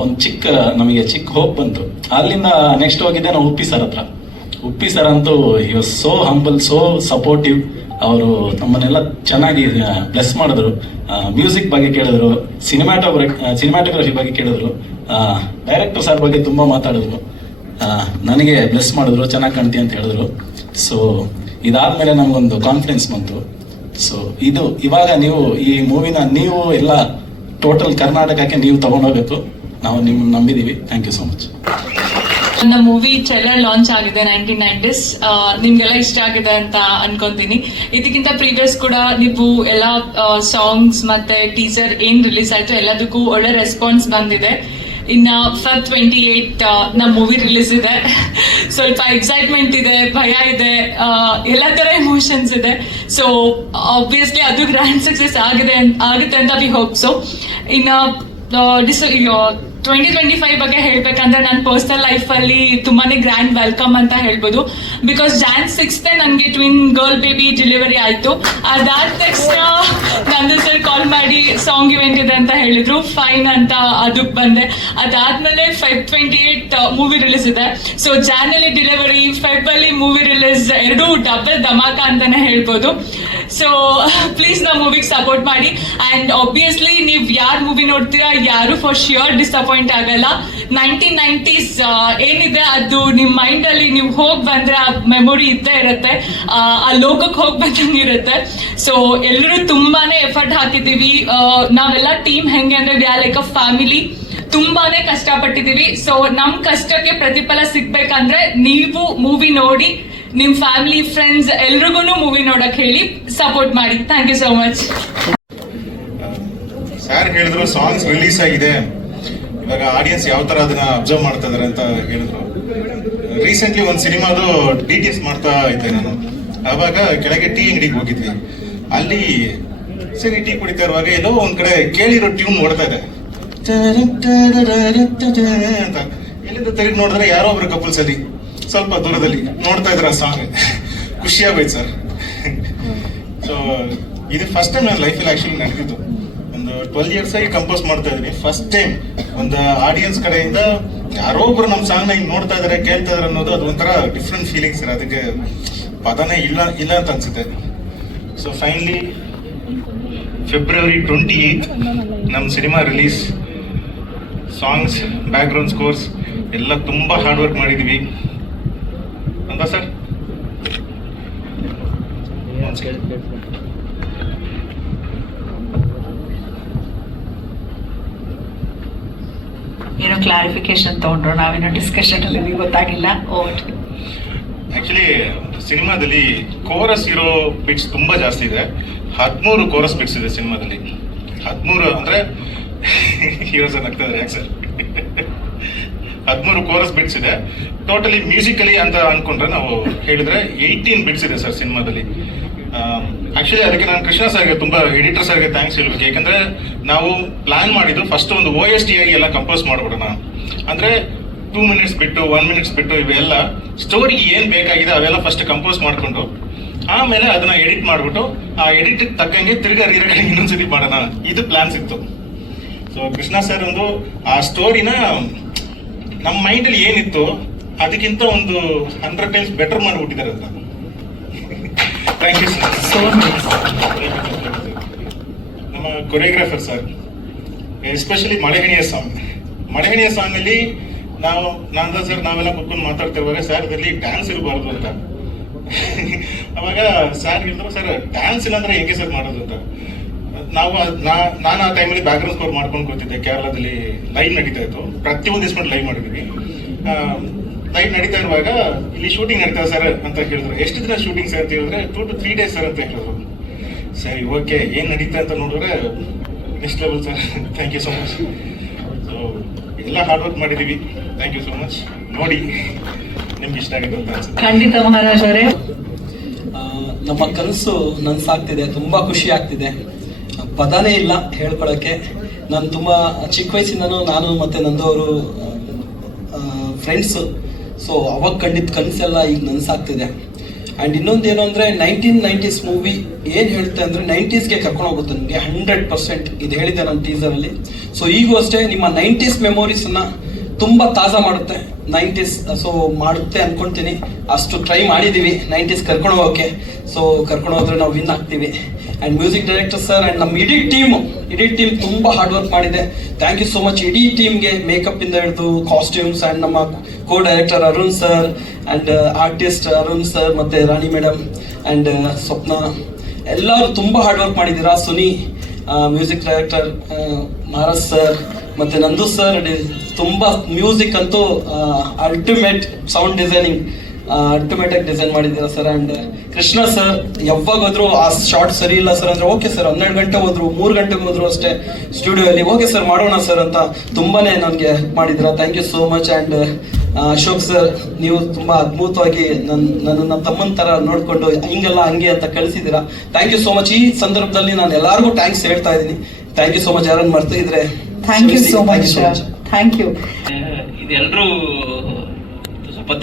ಒಂದು ಚಿಕ್ಕ, ನಮಗೆ ಚಿಕ್ಕ ಹೋಪ್ ಬಂತು. ಅಲ್ಲಿಂದ ನೆಕ್ಸ್ಟ್ ಹೋಗಿದ್ದೆ ನಾವು ಉಪ್ಪಿ ಸರ್ ಹತ್ರ. ಉಪ್ಪಿ ಸರ್ ಅಂತೂ was so humble so supportive ಅವರು ನಮ್ಮನ್ನೆಲ್ಲ ಚೆನ್ನಾಗಿ ಬ್ಲೆಸ್ ಮಾಡಿದ್ರು. ಮ್ಯೂಸಿಕ್ ಬಗ್ಗೆ ಕೇಳಿದ್ರು ಸಿನಿಮಾಟೋಗ್ರಫಿ ಸಿನಿಮಾಟೋಗ್ರಫಿ ಬಗ್ಗೆ ಕೇಳಿದ್ರು. ಡೈರೆಕ್ಟರ್ ಸರ್ ಬಗ್ಗೆ ತುಂಬ ಮಾತಾಡಿದ್ರು. ನನಗೆ ಬ್ಲೆಸ್ ಮಾಡಿದ್ರು, ಚೆನ್ನಾಗಿ ಕಾಣ್ತೀಯ ಅಂತ ಹೇಳಿದ್ರು. ಸೊ ಇದಾದ್ಮೇಲೆ ನಮಗೊಂದು ಕಾನ್ಫಿಡೆನ್ಸ್ ಬಂತು. ಸೊ ಇದು ಇವಾಗ ನೀವು ಈ ಮೂವಿನ ನೀವು ಎಲ್ಲ ಟೋಟಲ್ ಕರ್ನಾಟಕಕ್ಕೆ ನೀವು ತಗೊಂಡೋಗ್ಬೇಕು. ನಾವು ನಿಮ್ಮನ್ನು ನಂಬಿದೀವಿ. ಥ್ಯಾಂಕ್ ಯು ಸೊ ಮಚ್ ನನ್ನ ಮೂವಿ ಟ್ರೈಲರ್ ಲಾಂಚ್ ಆಗಿದೆ ನೈನ್ಟೀನ್ ನೈನ್ಟೀಸ್ ನಿಮ್ಗೆಲ್ಲ ಇಷ್ಟ ಆಗಿದೆ ಅಂತ ಅನ್ಕೊಂತೀನಿ. ಇದಕ್ಕಿಂತ ಪ್ರೀವಿಯಸ್ ಕೂಡ ನೀವು ಎಲ್ಲ ಸಾಂಗ್ಸ್ ಮತ್ತೆ ಟೀಸರ್ ಏನ್ ರಿಲೀಸ್ ಆಯ್ತು ಎಲ್ಲದಕ್ಕೂ ಒಳ್ಳೆ ರೆಸ್ಪಾನ್ಸ್ ಬಂದಿದೆ. ಇನ್ನ ಫೆಬ್ ಟ್ವೆಂಟಿ ಏಟ್ ನಮ್ಮ ಮೂವಿ ರಿಲೀಸ್ ಇದೆ. ಸ್ವಲ್ಪ ಎಕ್ಸೈಟ್ಮೆಂಟ್ ಇದೆ, ಭಯ ಇದೆ ಎಲ್ಲ ಥರ ಎಮೋಷನ್ಸ್ ಇದೆ. ಸೊ ಆಬ್ವಿಯಸ್ಲಿ ಅದು ಗ್ರ್ಯಾಂಡ್ ಸಕ್ಸಸ್ ಆಗಿದೆ ಆಗುತ್ತೆ ಅಂತ ವಿ ಹೋಪ್ ಸೊ ಇನ್ನ ಡಿಸ್ ಟ್ವೆಂಟಿ ಟ್ವೆಂಟಿ ಫೈವ್ ಬಗ್ಗೆ ಹೇಳ್ಬೇಕಂದ್ರೆ ನನ್ನ ಪರ್ಸನಲ್ ಲೈಫ್ ಅಲ್ಲಿ ತುಂಬಾನೇ ಗ್ರ್ಯಾಂಡ್ ವೆಲ್ಕಮ್ ಅಂತ ಹೇಳ್ಬೋದು. ಬಿಕಾಸ್ ಜಾನ್ ಸಿಕ್ಸ್ತೆ ನನಗೆ ಟ್ವಿನ್ ಗರ್ಲ್ ಬೇಬಿ ಡೆಲಿವರಿ ಆಯ್ತು. ಅದಾದ ತಕ್ಷಣ ನಂದು ಸರ್ ಕಾಲ್ ಮಾಡಿ ಸಾಂಗ್ ಇವೆಂಟ್ ಇದೆ ಅಂತ ಹೇಳಿದ್ರು. ಫೈನ್ ಅಂತ ಅದಕ್ಕೆ ಬಂದೆ. ಅದಾದ್ಮೇಲೆ Feb twenty eight movie release ಇದೆ. ಸೊ ಜಾನ್ ಅಲ್ಲಿ ಡೆಲಿವರಿ ಫೆಬ್ ಅಲ್ಲಿ ಮೂವಿ ರಿಲೀಸ್ ಎರಡೂ ಡಬಲ್ ಧಮಾಕ ಅಂತಾನೆ ಹೇಳ್ಬೋದು. ಸೊ ಪ್ಲೀಸ್ ನಮ್ಮ ಮೂವಿಗೆ ಸಪೋರ್ಟ್ ಮಾಡಿ. ಆ್ಯಂಡ್ ಆಬ್ವಿಯಸ್ಲಿ ನೀವು ಯಾರು ಮೂವಿ ನೋಡ್ತೀರಾ ಯಾರು ಫಾರ್ ಶ್ಯೂರ್ ಡಿಸಪಾಯಿಂಟ್ ಆಗಲ್ಲ. ನೈನ್ಟೀನ್ ನೈಂಟೀಸ್ ಏನಿದೆ ಅದು ನಿಮ್ಮ ಮೈಂಡಲ್ಲಿ ನೀವು ಹೋಗಿ ಬಂದರೆ ಆ ಮೆಮೊರಿ ಇದ್ದೇ ಇರುತ್ತೆ. ಆ, ಲೋಕಕ್ಕೆ ಹೋಗಿ ಬಂದಂಗೆ ಇರುತ್ತೆ. ಸೊ ಎಲ್ಲರೂ ತುಂಬಾ ಎಫರ್ಟ್ ಹಾಕಿದ್ದೀವಿ. ನಾವೆಲ್ಲ ಟೀಮ್ ಹೆಂಗೆ ಅಂದರೆ we are like a family ತುಂಬಾನೇ ಕಷ್ಟಪಟ್ಟಿದ್ದೀವಿ. ಸೊ ನಮ್ಮ ಕಷ್ಟಕ್ಕೆ ಪ್ರತಿಫಲ ಸಿಗ್ಬೇಕಂದ್ರೆ ನೀವು ಮೂವಿ ನೋಡಿ ನಿಮ್ ಫ್ಯಾಮಿಲಿ ಫ್ರೆಂಡ್ಸ್ ಎಲ್ರಿಗೂ ಮೂವಿ ನೋಡಕ್ ಹೇಳಿ ಸಪೋರ್ಟ್ ಮಾಡಿ. Thank you so much sir ಹೇಳಿದ್ರು ಸಾಂಗ್ಸ್ ರಿಲೀಸ್ ಆಗಿದೆ. ಇವಾಗ ಆಡಿಯನ್ಸ್ ಯಾವ ತರ ಅದನ್ನ ಅಬ್ಸರ್ವ್ ಮಾಡ್ತಾ ಇದಾರೆ ಅಂತ ಹೇಳಿದ್ರು. ರೀಸೆಂಟ್ಲಿ ಒಂದು ಸಿನಿಮಾದು ಡಿಟೇಲ್ಸ್ ಮಾಡ್ತಾ ಇದ್ದೆ ನಾನು. ಅವಾಗ ಕೆಳಗೆ ಟೀ ಅಂಗಡಿಗೆ ಹೋಗಿದ್ವಿ. ಅಲ್ಲಿ ಸರಿ ಟೀ ಕುಡಿತಾ ಇರುವಾಗ ಏನೋ ಒಂದ್ ಕಡೆ ಕೇಳಿರೋ ಟ್ಯೂನ್ ಓಡ್ತಾ ಇದೆ. ಅಂತ. ಎಲ್ಲಿಂದ ತೆರಿಗೆ ನೋಡಿದ್ರೆ ಯಾರೋ ಒಬ್ರು ಕಪಲ್ಸ್ ಅಲ್ಲಿ. ಸ್ವಲ್ಪ ದೂರದಲ್ಲಿ ನೋಡ್ತಾ ಇದ್ರ ಸಾಂಗ್ ಖುಷಿ ಆಗೋಯ್ತು ಸರ್. ಸೊ ಇದು ಫಸ್ಟ್ ಟೈಮ್ ನನ್ನ ಲೈಫಲ್ಲಿ ಆ್ಯಕ್ಚುಲಿ ನಡೆದಿದ್ದು. ಒಂದು ಟ್ವೆಲ್ ಇಯರ್ಸ್ ಆಗಿ ಕಂಪೋಸ್ ಮಾಡ್ತಾ ಇದ್ದೀನಿ. ಫಸ್ಟ್ ಟೈಮ್ ಒಂದು ಆಡಿಯನ್ಸ್ ಕಡೆಯಿಂದ ಯಾರೋ ಒಬ್ರು ನಮ್ಮ ಸಾಂಗ್ನ ಹಿಂಗೆ ನೋಡ್ತಾ ಇದಾರೆ, ಕೇಳ್ತಾ ಇದಾರೆ ಅನ್ನೋದು ಅದು ಒಂಥರ ಡಿಫ್ರೆಂಟ್ ಫೀಲಿಂಗ್ಸ್ ಸರ್. ಅದಕ್ಕೆ ಪದನೇ ಇಲ್ಲ ಇಲ್ಲ ಅಂತ ಅನ್ಸುತ್ತೆ. So finally February twenty eight ನಮ್ಮ cinema release songs background scores ಎಲ್ಲ ತುಂಬ ಹಾರ್ಡ್ ವರ್ಕ್ ಮಾಡಿದೀವಿ. ಅಂತ ಸರ್? ಏನೋ ಕ್ಲಾರಿಫಿಕೇಶನ್ ತಗೊಂಡ್ರು ನಾವೇನೋ ಡಿಸ್ಕಷನ್ ಅಲ್ಲಿ ಗೊತ್ತಾಗಿಲ್ಲ. ಓಟ್ ಆಕ್ಚುಲಿ ಸಿನಿಮಾದಲ್ಲಿ ಕೋರಸ್ ಇರೋ ಬಿಟ್ಸ್ ತುಂಬಾ ಜಾಸ್ತಿ ಇದೆ. ಹದಿಮೂರು ಕೋರಸ್ ಬಿಟ್ಸ್ ಇದೆ ಸಿನಿಮಾದಲ್ಲಿ. ಹದಿಮೂರು ಅಂದ್ರೆ ಹೀರೋ ಆಗ್ತದೆ ಯಾಕೆ ಸರ್? ಹದಿಮೂರು ಕೋರಸ್ ಬಿಟ್ಸ್ ಇದೆ. ಟೋಟಲಿ ಮ್ಯೂಸಿಕಲಿ ಅಂತ ಅನ್ಕೊಂಡ್ರೆ ನಾವು ಹೇಳಿದ್ರೆ ಏಯ್ಟೀನ್ ಬಿಟ್ಸ್ ಇದೆ ಸರ್ ಸಿನಿಮಾದಲ್ಲಿ. ಆಕ್ಚುಲಿ ಅದಕ್ಕೆ ನಾನು ಕೃಷ್ಣ ಸರ್ಗೆ ತುಂಬಾ ಎಡಿಟರ್ ಸರ್ಗೆ ಥ್ಯಾಂಕ್ಸ್ ಹೇಳ್ಬೇಕು. ಯಾಕಂದ್ರೆ ನಾವು ಪ್ಲಾನ್ ಮಾಡಿದ್ದು ಫಸ್ಟ್ ಒಂದು ಓ ಎಸ್ ಟಿ ಆಗಿ ಎಲ್ಲ ಕಂಪೋಸ್ ಮಾಡ್ಬಿಡೋಣ. ಅಂದ್ರೆ ಟೂ ಮಿನಿಟ್ಸ್ ಬಿಟ್ಟು ಒನ್ ಮಿನಿಟ್ಸ್ ಬಿಟ್ಟು ಇವೆಲ್ಲ ಸ್ಟೋರಿ ಏನ್ ಬೇಕಾಗಿದೆ ಅವೆಲ್ಲ ಫಸ್ಟ್ ಕಂಪೋಸ್ ಮಾಡ್ಕೊಂಡು, ಆಮೇಲೆ ಅದನ್ನ ಎಡಿಟ್ ಮಾಡ್ಬಿಟ್ಟು ಆ ಎಡಿಟ್ ತಕ್ಕಂಗೆ ತಿರ್ಗಾ ರೀರೆಕಾರ್ಡಿಂಗ್ ಇನ್ನೊಂದ್ಸತಿ ಮಾಡೋಣ. ಇದು ಪ್ಲಾನ್ ಸಿಕ್ತು. ಸೊ ಕೃಷ್ಣ ಸರ್ ಒಂದು ಆ ಸ್ಟೋರಿನ ನಮ್ಮ ಮೈಂಡ್ ಅಲ್ಲಿ ಏನಿತ್ತು ಅದಕ್ಕಿಂತ ಒಂದು ಹಂಡ್ರೆಡ್ ಟೈಮ್ಸ್ ಬೆಟರ್ ಮಾಡಿಬಿಟ್ಟಿದ್ದಾರೆ ಅಂತ. ಥ್ಯಾಂಕ್ ಯು ಸೋ ನಮ್ಮ ಕೊರಿಯೋಗ್ರಾಫರ್ ಸರ್ ಎಸ್ಪೆಷಲಿ ಮಳೆಹಣಿಯ ಸಾಂಗ್ ಮಳೆಹಣಿಯ ಸಾಂಗ್ ಅಲ್ಲಿ ನಾವು ನಂದ ಸರ್ ನಾವೆಲ್ಲ ಕುತ್ಕೊಂಡು ಮಾತಾಡ್ತಿರುವಾಗ ಸರ್ ಇದರಲ್ಲಿ ಡ್ಯಾನ್ಸ್ ಇರಬಾರ್ದು ಅಂತ. ಅವಾಗ ಸರ್ ಹೇಳಿದ್ರು ಸರ್ ಡ್ಯಾನ್ಸ್ ಇಲ್ಲ ಅಂದ್ರೆ ಹೆಂಗೆ ಸರ್ ಮಾಡೋದು ಅಂತ? ನಾವು ನಾನು ಆ ಟೈಮಲ್ಲಿ ಬ್ಯಾಕ್ಗ್ರೌಂಡ್ ಸ್ಕೋರ್ ಮಾಡ್ಕೊಂಡು ಕೂತಿದ್ದೆ ಕೇರಳದಲ್ಲಿ. ಲೈವ್ ನಡೀತಾ ಇತ್ತು. ಪ್ರತಿಯೊಂದು ಇಸ್ಕೊಂಡು ಲೈವ್ ಮಾಡಿದ್ವಿ ಲೈವ್ ನಡೀತಾ ಇರುವಾಗ ಇಲ್ಲಿ ಶೂಟಿಂಗ್ ನಡೀತಾ ಸರ್ ಅಂತ ಕೇಳಿದ್ರು ಎಷ್ಟು ದಿನ ಶೂಟಿಂಗ್ ಸರ್ ಅಂತ ಹೇಳಿದ್ರೆ two to three days sir ಅಂತ ಹೇಳಿದ್ರು. ಸರಿ ಓಕೆ ಏನ್ ನಡೀತಾ ಅಂತ ನೋಡಿದ್ರೆ next level sir thank you so much so ಎಲ್ಲ ಹಾರ್ಡ್ ವರ್ಕ್ ಮಾಡಿದೀವಿ. ಥ್ಯಾಂಕ್ ಯು ಸೊ ಮಚ್ ನೋಡಿ ನಿಮ್ಗೆ ಇಷ್ಟ ಆಗಿದೆ ಅಂತ ಅನ್ಸುತ್ತೆ. ಖಂಡಿತ ಮಹಾರಾಜ್ ಅವರೇ. ನಮ್ಮ ಕನಸು ನನ್ಸಾಗ್ತಿದೆ. ತುಂಬ ಖುಷಿ ಆಗ್ತಿದೆ. ಪದನೇ ಇಲ್ಲ ಹೇಳ್ಕೊಳಕ್ಕೆ. ನಾನು ತುಂಬ ಚಿಕ್ಕ ವಯಸ್ಸಿಂದನೂ ನಾನು ಮತ್ತು ಅವರು ಫ್ರೆಂಡ್ಸು ಸೊ ಅವಾಗ ಕಂಡಿದ್ದ ಕನಸೆಲ್ಲ ಈಗ ನನಸಾಗ್ತಿದೆ. ಆ್ಯಂಡ್ ಇನ್ನೊಂದು ಏನು ಅಂದರೆ ನೈನ್ಟೀನ್ ನೈಂಟೀಸ್ ಮೂವಿ ಏನು ಹೇಳುತ್ತೆ ಅಂದರೆ ನೈಂಟೀಸ್ಗೆ ಕರ್ಕೊಂಡು ಹೋಗುತ್ತೆ ನಿಮಗೆ ಹಂಡ್ರೆಡ್ ಪರ್ಸೆಂಟ್ ಇದು ಹೇಳಿದೆ ನನ್ನ ಟೀಸರಲ್ಲಿ ಸೊ ಈಗೂ ಅಷ್ಟೇ ನಿಮ್ಮ ನೈಂಟೀಸ್ ಮೆಮೊರೀಸನ್ನು ತುಂಬ ತಾಜಾ ಮಾಡುತ್ತೆ. ನೈಂಟೀಸ್ ಸೊ ಮಾಡುತ್ತೆ ಅನ್ಕೊಂತೀನಿ. ಅಷ್ಟು ಟ್ರೈ ಮಾಡಿದ್ದೀವಿ ನೈಂಟೀಸ್ ಕರ್ಕೊಂಡು ಹೋಗೋಕ್ಕೆ ಸೊ ಕರ್ಕೊಂಡು ಹೋದ್ರೆ ನಾವು ವಿನ್ ಆಗ್ತೀವಿ. And music director sir and ನಮ್ಮ ಇಡೀ ಟೀಮ್ ಇಡೀ ಟೀಮ್ ತುಂಬ ಹಾರ್ಡ್ ವರ್ಕ್ ಮಾಡಿದೆ. ಥ್ಯಾಂಕ್ ಯು ಸೋ ಮಚ್ ಇಡೀ ಟೀಮ್ಗೆ ಮೇಕಪ್ಪಿಂದ ಹಿಡಿದು ಕಾಸ್ಟ್ಯೂಮ್ಸ್ ಆ್ಯಂಡ್ ನಮ್ಮ co director Arun sir and artist Arun sir ಮತ್ತು ರಾಣಿ ಮೇಡಮ್ ಆ್ಯಂಡ್ ಸ್ವಪ್ನ ಎಲ್ಲರೂ ತುಂಬ ಹಾರ್ಡ್ ವರ್ಕ್ ಮಾಡಿದ್ದೀರಾ? Suni music director Maharaj sir ಮತ್ತು ನಂದು ಸರ್ ತುಂಬ ಮ್ಯೂಸಿಕ್ ಅಂತೂ ಅಲ್ಟಿಮೇಟ್ ಸೌಂಡ್ ಡಿಸೈನಿಂಗ್ ಅಲ್ಟಿಮೇಟ್ ಆಗಿ ಡಿಸೈನ್ ಮಾಡಿದ್ದೀರಾ ಸರ್ ಆ್ಯಂಡ್ ಕೃಷ್ಣ ಸರ್ ಯಾವಾಗ ಹೋದ್ರು ಆ ಶಾರ್ಟ್ ಸರಿ ಇಲ್ಲ ಸರ್ ಅಂದ್ರೆ ಓಕೆ ಸರ್ ಹನ್ನೆರಡು ಗಂಟೆ ಹೋದ್ರು ಮೂರು ಗಂಟೆಗೆ ಹೋದ್ರು ಅಷ್ಟೇ ಸ್ಟುಡಿಯೋ ಅಲ್ಲಿ. ಓಕೆ ಸರ್ ಮಾಡೋಣ ಸರ್ ಅಂತ ತುಂಬಾನೇ ನನಗೆ ಮಾಡಿದ್ದೀರಾ. Thank you so much and Ashok sir ನೀವು ತುಂಬಾ ಅದ್ಭುತವಾಗಿ ನನ್ನ ನನ್ನನ್ನು ತಮ್ಮನ ಥರ ನೋಡಿಕೊಂಡು ಹಿಂಗೆಲ್ಲ ಹಂಗೆ ಅಂತ ಕಳಿಸಿದ್ದೀರಾ. ಥ್ಯಾಂಕ್ ಯು ಸೋ ಮಚ್ ಈ ಸಂದರ್ಭದಲ್ಲಿ ನಾನು ಎಲ್ಲರಿಗೂ ಥ್ಯಾಂಕ್ಸ್ ಹೇಳ್ತಾ ಇದ್ದೀನಿ. ಥ್ಯಾಂಕ್ ಯು ಸೋ ಮಚ್ ಯಾರನ್ನು ಮಾಡ್ತಾ ಇದ್ರೆ thank you so much thank you ಇದೆಲ್ಲರೂ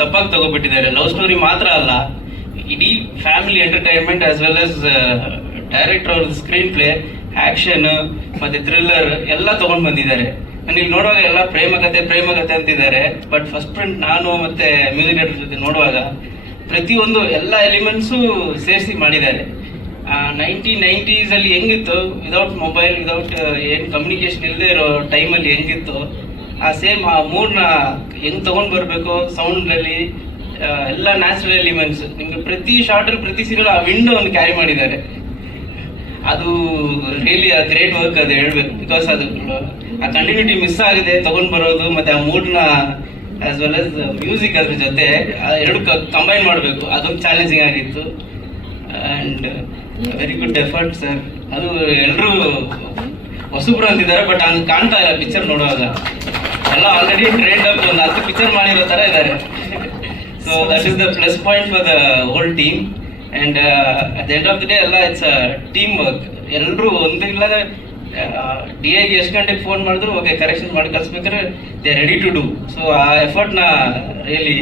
ತಪ್ಪಾಗಿ ತಗೋಬಿಟ್ಟಿದ್ದಾರೆ. ಲವ್ ಸ್ಟೋರಿ ಮಾತ್ರ ಅಲ್ಲ, ಇಡೀ family entertainment as well as director ಅವ್ರ ಸ್ಕ್ರೀನ್ ಪ್ಲೇ ಆಕ್ಷನ್ ಮತ್ತೆ ಥ್ರಿಲ್ಲರ್ ಎಲ್ಲ ತಗೊಂಡ್ ಬಂದಿದ್ದಾರೆ. ನಾನು ಇಲ್ಲಿ ನೋಡುವಾಗ ಎಲ್ಲ ಪ್ರೇಮ ಕಥೆ ಪ್ರೇಮ ಕಥೆ ಅಂತಿದ್ದಾರೆ. ಬಟ್ ಫಸ್ಟ್ ಪ್ರಿಂಟ್ ನಾನು ಮತ್ತೆ ಮ್ಯೂಸಿಕ್ ಡೈರೆಕ್ಟರ್ ಜೊತೆ ನೋಡುವಾಗ ಪ್ರತಿಯೊಂದು ಎಲ್ಲ ಎಲಿಮೆಂಟ್ಸು ಸೇರಿಸಿ ಮಾಡಿದ್ದಾರೆ. ನೈನ್ಟೀನ್ ನೈಂಟೀಸ್ ಅಲ್ಲಿ ಹೆಂಗಿತ್ತು? ವಿದೌಟ್ ಮೊಬೈಲ್ ವಿದೌಟ್ ಏನು ಕಮ್ಯುನಿಕೇಶನ್ ಇಲ್ಲದೆ ಇರೋ ಟೈಮಲ್ಲಿ ಹೆಂಗಿತ್ತು? ಆ ಸೇಮ್ ಆ ಮೂರ್ನ ಹೆಂಗ್ ತಗೊಂಡ್ ಬರಬೇಕು ಸೌಂಡ್ರಲ್ಲಿ ಎಲ್ಲ ನ್ಯಾಚುರಲ್ ಎಲಿಮೆಂಟ್ಸ್ ನಿಮ್ಗೆ ಪ್ರತಿ ಶಾರ್ಟಲ್ಲಿ ಪ್ರತಿ ಸೀರಿಯಲ್ ಆ ವಿಂಡೋ ಒಂದು ಕ್ಯಾರಿ ಮಾಡಿದ್ದಾರೆ. ಅದು ರಿಯಲಿ ಗ್ರೇಟ್ ವರ್ಕ್ ಅದು ಹೇಳ್ಬೇಕು. ಬಿಕಾಸ್ ಅದು, ಆ ಕಂಟಿನ್ಯೂಟಿ ಮಿಸ್ ಆಗಿದೆ ತಗೊಂಡ್ ಬರೋದು, ಮತ್ತೆ ಆ ಮೂಡ್ನ ಆಸ್ ವೆಲ್ ಆಸ್ ಮ್ಯೂಸಿಕ್ ಅದ್ರ ಜೊತೆ, ಆ ಎರಡು ಕಂಬೈನ್ ಮಾಡಬೇಕು. ಅದೊಂದು ಚಾಲೆಂಜಿಂಗ್ ಆಗಿತ್ತು. And very good effort sir ಅದು ಎಲ್ಲರೂ ಹೊಸಬ್ರು ಅಂತಿದ್ದಾರೆ ಬಟ್ ಹಂಗೆ ಕಾಣ್ತಾ ಇಲ್ಲ ಪಿಕ್ಚರ್ ನೋಡುವಾಗ. ಎಲ್ಲ ಆಲ್ರೆಡಿ ಟ್ರೆಂಡ್ ಅಪ್ ಒಂದು ಹತ್ತು ಪಿಕ್ಚರ್ ಮಾಡಿರೋ ಥರ ಇದ್ದಾರೆ so that is the plus point for the whole team and at the end of the day ಎಲ್ಲ ಇಟ್ಸ್ ಟೀಮ್ ವರ್ಕ್ ಎಲ್ಲರೂ ಒಂದು ಇಲ್ಲದೆ ಡಿ ಐಗೆ ಎಷ್ಟು ಗಂಟೆಗೆ ಫೋನ್ ಮಾಡಿದ್ರು ಓಕೆ ಕರೆಕ್ಷನ್ ಮಾಡಿ ಕಳಿಸ್ಬೇಕಾದ್ರೆ they ready to do so ಆ ಎಫರ್ಟ್ನ ರಿಯಲಿ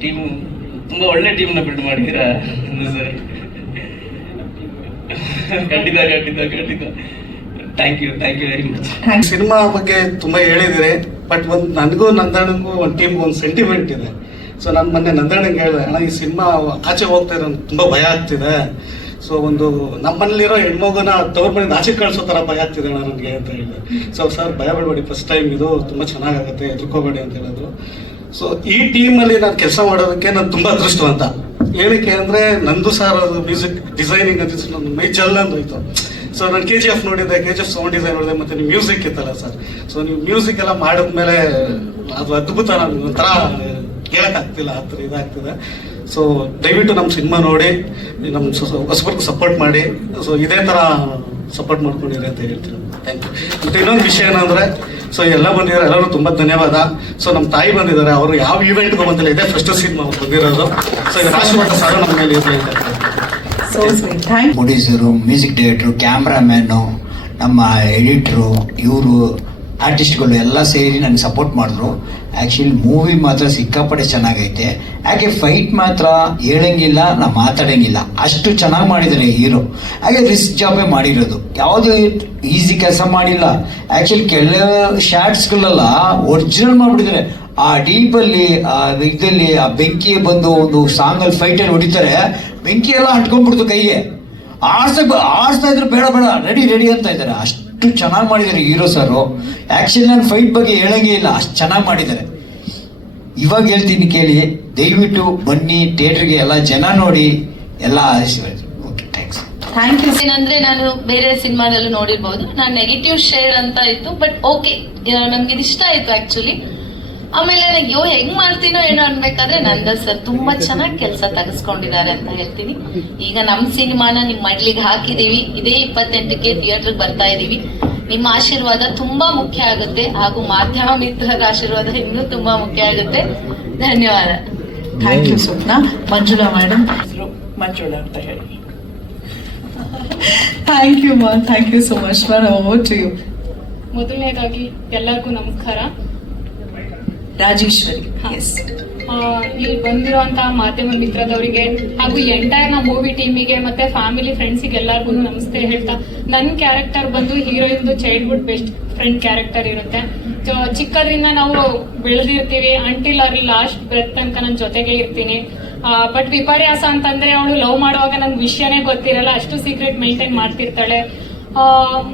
ಟೀಮ್ ತುಂಬ ಒಳ್ಳೆ ಟೀಮ್ನ ಬಿಲ್ಡ್ ಮಾಡಿದ್ದೀರಾ ಸರ್. *laughs* ಖಂಡಿತ ಖಂಡಿತ ಖಂಡಿತ. Thank you thank you very much cinema ಬಗ್ಗೆ ತುಂಬಾ ಹೇಳಿದಿರಿ ಬಟ್ ಒಂದು ನನಗೂ ನಂದಣ್ಣಗೂ ಒಂದು ಟೀಮ್ ಒಂದು ಸೆಂಟಿಮೆಂಟ್ ಇದೆ. ಸೊ ನಾನು ಮೊನ್ನೆ ನಂದಣ್ಣಂಗೆ ಹೇಳಿದೆ ಅಣ್ಣ ಈ ಸಿನಿಮಾ ಆಚೆ ಹೋಗ್ತಾ ಇರೋ ತುಂಬಾ ಭಯ ಆಗ್ತಿದೆ. ಸೊ ಒಂದು ನಮ್ಮಲ್ಲಿರೋ ಹೆಣ್ಮಗುನ ತವ್ರ ಮನೆಯಿಂದ ಆಚೆ ಕಳ್ಸೋ ತರ ಭಯ ಆಗ್ತಿದೆ ಅಣ್ಣ ನನಗೆ ಅಂತ ಹೇಳಿದೆ. ಸೊ ಸರ್ ಭಯ ಬಿಡಬೇಡಿ ಫಸ್ಟ್ ಟೈಮ್ ಇದು ತುಂಬಾ ಚೆನ್ನಾಗಾಗುತ್ತೆ ಎದುರ್ಕೋಬೇಡಿ ಅಂತ ಹೇಳಿದ್ರು. ಸೊ ಈ ಟೀಮ್ ಅಲ್ಲಿ ನಾನು ಕೆಲಸ ಮಾಡೋದಕ್ಕೆ ನಾನು ತುಂಬಾ ಅದೃಷ್ಟವಂತ. ಹೇಳಿಕೆ ಅಂದ್ರೆ ನಂದು ಸರ್ ಅದು ಮ್ಯೂಸಿಕ್ ಡಿಸೈನಿಂಗ್ ಅಂತ ನನ್ನ ಮೈ ಜಲ್ ಅಂದೋಯ್ತು ಸೊ ನಾನು ಕೆ ಜಿ ಎಫ್ ನೋಡಿದ್ದೆ K G F sound design ನೋಡಿದೆ ಮತ್ತೆ ನೀವು ಮ್ಯೂಸಿಕ್ ಇತ್ತಲ್ಲ ಸರ್ ಸೊ ನೀವು ಮ್ಯೂಸಿಕ್ ಎಲ್ಲ ಮಾಡಿದ್ಮೇಲೆ, ಅದು ಅದ್ಭುತ ನಮ್ಗೆ ಒಂಥರ ಹೇಳಕ್ ಆಗ್ತಿಲ್ಲ, ಆ ಥರ ಇದಾಗ್ತಿದೆ. ಸೊ ದಯವಿಟ್ಟು ನಮ್ಮ ಸಿನಿಮಾ ನೋಡಿ, ನಮ್ಮ ಹೊಸಬರ್ಗೂ ಸಪೋರ್ಟ್ ಮಾಡಿ. ಸೊ ಇದೇ ತರ ಸಪೋರ್ಟ್ ಮಾಡ್ಕೊಂಡಿರಿ ಅಂತ ಹೇಳ್ತೀನಿ. ಥ್ಯಾಂಕ್ ಯು ಮತ್ತೆ ಇನ್ನೊಂದು ವಿಷಯ ಏನಂದ್ರೆ ಸೊ ಎಲ್ಲ ಬಂದಿದ್ದಾರೆ, ಎಲ್ಲರೂ ತುಂಬಾ ಧನ್ಯವಾದ. ಸೊ ನಮ್ಮ ತಾಯಿ ಬಂದಿದ್ದಾರೆ, ಅವರು ಯಾವ ಇವೆಂಟ್ಗೂ ಬಂದಿಲ್ಲ, ಇದೇ ಫಸ್ಟ್ ಸಿನಿಮಾ ಬಂದಿರೋದು. ಸೊ ಇದು ಆಶೀರ್ವಾದ ಸರ್ ನಮ್ಮ ಮೇಲೆ ಇರಲಿ ಅಂತ so thank music director cameraman ನಮ್ಮ ಎಡಿಟ್ರು ಇವರು ಆರ್ಟಿಸ್ಟ್ಗಳು ಎಲ್ಲ ಸೇರಿ ನನಗೆ ಸಪೋರ್ಟ್ ಮಾಡಿದ್ರು. ಆ್ಯಕ್ಚುಲಿ ಮೂವಿ ಮಾತ್ರ ಸಿಕ್ಕಾಪಟ್ಟೆ ಚೆನ್ನಾಗೈತೆ. ಹಾಗೆ ಫೈಟ್ ಮಾತ್ರ ಹೇಳಂಗಿಲ್ಲ, ನಾ ಮಾತಾಡೋಂಗಿಲ್ಲ. ಅಷ್ಟು ಚೆನ್ನಾಗಿ ಮಾಡಿದ್ದಾರೆ ಹೀರೋ ಹಾಗೆ ರಿಸ್ಕ್ ಜಾಬೇ ಮಾಡಿರೋದು. ಯಾವುದು ಈಸಿ ಕೆಲಸ ಮಾಡಿಲ್ಲ. ಆ್ಯಕ್ಚುಲಿ ಕೆಲವು ಶಾರ್ಟ್ಸ್ಗಳೆಲ್ಲ ಒರಿಜಿನಲ್ ಮಾಡಿಬಿಟ್ಟಿದ್ದಾರೆ. ಆ ಡೀಪಲ್ಲಿ ಆ ಇದರಲ್ಲಿ, ಆ ಬೆಂಕಿ ಬಂದು ಒಂದು ಸಾಂಗಲ್ಲಿ ಫೈಟಲ್ಲಿ ಹೊಡಿತಾರೆ. ಬೆಂಕಿ ಎಲ್ಲ ಹಟ್ಕೊಂಡ್ಬಿಡ್ತು ಕೈಗೆ. ಆರ್ಸ ಆರಿಸ್ತಾ ಇದ್ರು, ಬೇಡ ಬೇಡ ರೆಡಿ ರೆಡಿ ಅಂತ ಇದ್ದಾರೆ. ಅಷ್ಟು ಚೆನ್ನಾಗಿ ಮಾಡಿದ್ದಾರೆ ಹೀರೋ ಸರು. ಆ್ಯಕ್ಚುಲಿ ನಾನು ಫೈಟ್ ಬಗ್ಗೆ ಹೇಳಂಗೇ ಇಲ್ಲ. ಅಷ್ಟು ಚೆನ್ನಾಗಿ ಮಾಡಿದ್ದಾರೆ. ಇವಾಗ ಹೇಳ್ತೀನಿ ಕೇಳಿ, ದಯವಿಟ್ಟು ಬನ್ನಿ ಥಿಯೇಟ್ರಿಗೆ ಎಲ್ಲ ಜನ ನೋಡಿ, ಎಲ್ಲ ಓಕೆ ಥ್ಯಾಂಕ್ಸ್ ಥ್ಯಾಂಕ್ ಯು ಏನಂದ್ರೆ ನಾನು ಬೇರೆ ಸಿನಿಮಾದಲ್ಲೂ ನೋಡಿರ್ಬೋದು. ನಾನು ನೆಗೆಟಿವ್ ಶೇರ್ ಅಂತ ಇತ್ತು ಬಟ್ ಓಕೆ ನಮ್ಗೆ ಇಷ್ಟ ಆಯ್ತು ಆಕ್ಚುಲಿ ಆಮೇಲೆ ಅಯ್ಯೋ ಹೆಂಗ್ ಮಾಡ್ತೀನೋ ಏನೋ ಅನ್ಬೇಕಾದ್ರೆ ನಂದ ಸರ್ ತುಂಬಾ ಚೆನ್ನಾಗಿ ಕೆಲಸ ತಗಸ್ಕೊಂಡಿದ್ದಾರೆ ಅಂತ ಹೇಳ್ತೀನಿ. ಈಗ ನಮ್ ಸಿನಿಮಾನ ನಿಮ್ ಮಡ್ಲಿಗೆ ಹಾಕಿದೀವಿ. ಇದೇ ಇಪ್ಪತ್ತೆಂಟಕ್ಕೆ ಥಿಯೇಟರ್ಗೆ ಬರ್ತಾ ಇದೀವಿ. ನಿಮ್ಮ ಆಶೀರ್ವಾದ ತುಂಬಾ ಮುಖ್ಯ ಆಗುತ್ತೆ. ಹಾಗೂ ಮಾಧ್ಯಮ ಮಿತ್ರರ ಆಶೀರ್ವಾದ ಇನ್ನೂ ತುಂಬಾ ಮುಖ್ಯ ಆಗುತ್ತೆ. ಧನ್ಯವಾದ. Thank you Swapna Manjula madam Manjula ಅಂತ ಹೇಳಿ. Thank you ma thank you so much. For over to you. ಮೊದಲನೇದಾಗಿ ಎಲ್ಲರಿಗೂ ನಮಸ್ಕಾರ. ರಾಜೇಶ್ವರಿ ಎಸ್ ಇಲ್ಲಿ ಬಂದಿರುವಂತಹ ಮಾಧ್ಯಮ ಮಿತ್ರದವರಿಗೆ ಹಾಗೂ ಎಂಟೈರ್ ನಮ್ಮ ಮೂವಿ ಟೀಮಿಗೆ ಮತ್ತೆ ಫ್ಯಾಮಿಲಿ ಫ್ರೆಂಡ್ಸಿಗೆ ಎಲ್ಲರಿಗೂ ನಮಸ್ತೆ ಹೇಳ್ತಾ ನನ್ನ ಕ್ಯಾರೆಕ್ಟರ್ ಬಂದು ಹೀರೋಯಿನ್ದು ಚೈಲ್ಡ್ಹುಡ್ ಬೆಸ್ಟ್ ಫ್ರೆಂಡ್ ಕ್ಯಾರೆಕ್ಟರ್ ಇರುತ್ತೆ. ಸೊ, ಚಿಕ್ಕದ್ರಿಂದ ನಾವು ಬೆಳೆದಿರ್ತೀವಿ ಅಂಟಿಲ್ ಅವ್ರ ಲಾಸ್ಟ್ ಬ್ರೆತ್ ತನಕ ನನ್ನ ಜೊತೆಗೆ ಇರ್ತೀನಿ. ಬಟ್ ವಿಪರ್ಯಾಸ ಅಂತಂದ್ರೆ ಅವಳು ಲವ್ ಮಾಡುವಾಗ ನನ್ಗೆ ವಿಷಯನೇ ಗೊತ್ತಿರಲ್ಲ ಅಷ್ಟು ಸೀಕ್ರೆಟ್ ಮೇಂಟೈನ್ ಮಾಡ್ತಿರ್ತಾಳೆ.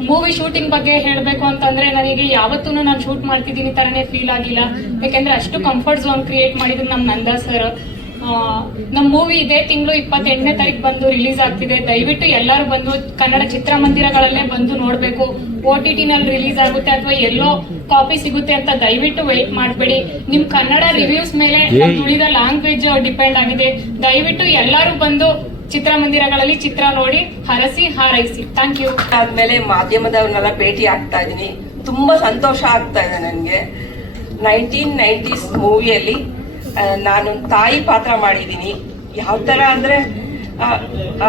ಮೂವಿ ಶೂಟಿಂಗ್ ಬಗ್ಗೆ ಹೇಳಬೇಕು ಅಂತಂದ್ರೆ ನನಗೆ ಯಾವತ್ತೂ ನಾನು ಶೂಟ್ ಮಾಡ್ತಿದ್ದೀನಿ ತರನೇ ಫೀಲ್ ಆಗಿಲ್ಲ. ಯಾಕೆಂದ್ರೆ ಅಷ್ಟು ಕಂಫರ್ಟ್ ಝೋನ್ ಕ್ರಿಯೇಟ್ ಮಾಡಿದ್ರು ನಮ್ಮ ನಂದಾ ಸರ್ ನಮ್ಮ ಮೂವಿ ಇದೇ ತಿಂಗಳು ಇಪ್ಪತ್ತೆಂಟನೇ ತಾರೀಕು ಬಂದು ರಿಲೀಸ್ ಆಗ್ತಿದೆ. ದಯವಿಟ್ಟು ಎಲ್ಲರೂ ಬಂದು ಕನ್ನಡ ಚಿತ್ರಮಂದಿರಗಳಲ್ಲೇ ಬಂದು ನೋಡಬೇಕು. ಓ ಟಿ ಟಿನಲ್ಲಿ ರಿಲೀಸ್ ಆಗುತ್ತೆ ಅಥವಾ ಎಲ್ಲೋ ಕಾಪಿ ಸಿಗುತ್ತೆ ಅಂತ ದಯವಿಟ್ಟು ವೆಯ್ಟ್ ಮಾಡಬೇಡಿ. ನಿಮ್ ಕನ್ನಡ ರಿವ್ಯೂಸ್ ಮೇಲೆ ಉಳಿದ ಲ್ಯಾಂಗ್ವೇಜ್ ಡಿಪೆಂಡ್ ಆಗಿದೆ. ದಯವಿಟ್ಟು ಎಲ್ಲರೂ ಬಂದು ಚಿತ್ರಮಂದಿರಗಳಲ್ಲಿ ಚಿತ್ರ ನೋಡಿ ಹರಸಿ, ಹಾರೈಸಿ. ಥ್ಯಾಂಕ್ ಯು ಆದ್ಮೇಲೆ ಮಾಧ್ಯಮದವ್ರನ್ನೆಲ್ಲ ಭೇಟಿ ಆಗ್ತಾ ಇದೀನಿ ತುಂಬಾ ಸಂತೋಷ ಆಗ್ತಾ ಇದೆ ನನಗೆ. ನೈನ್ಟೀನ್ ನೈಂಟೀಸ್ ಮೂವಿಯಲ್ಲಿ ನಾನು ತಾಯಿ ಪಾತ್ರ ಮಾಡಿದ್ದೀನಿ. ಯಾವ ಥರ ಅಂದರೆ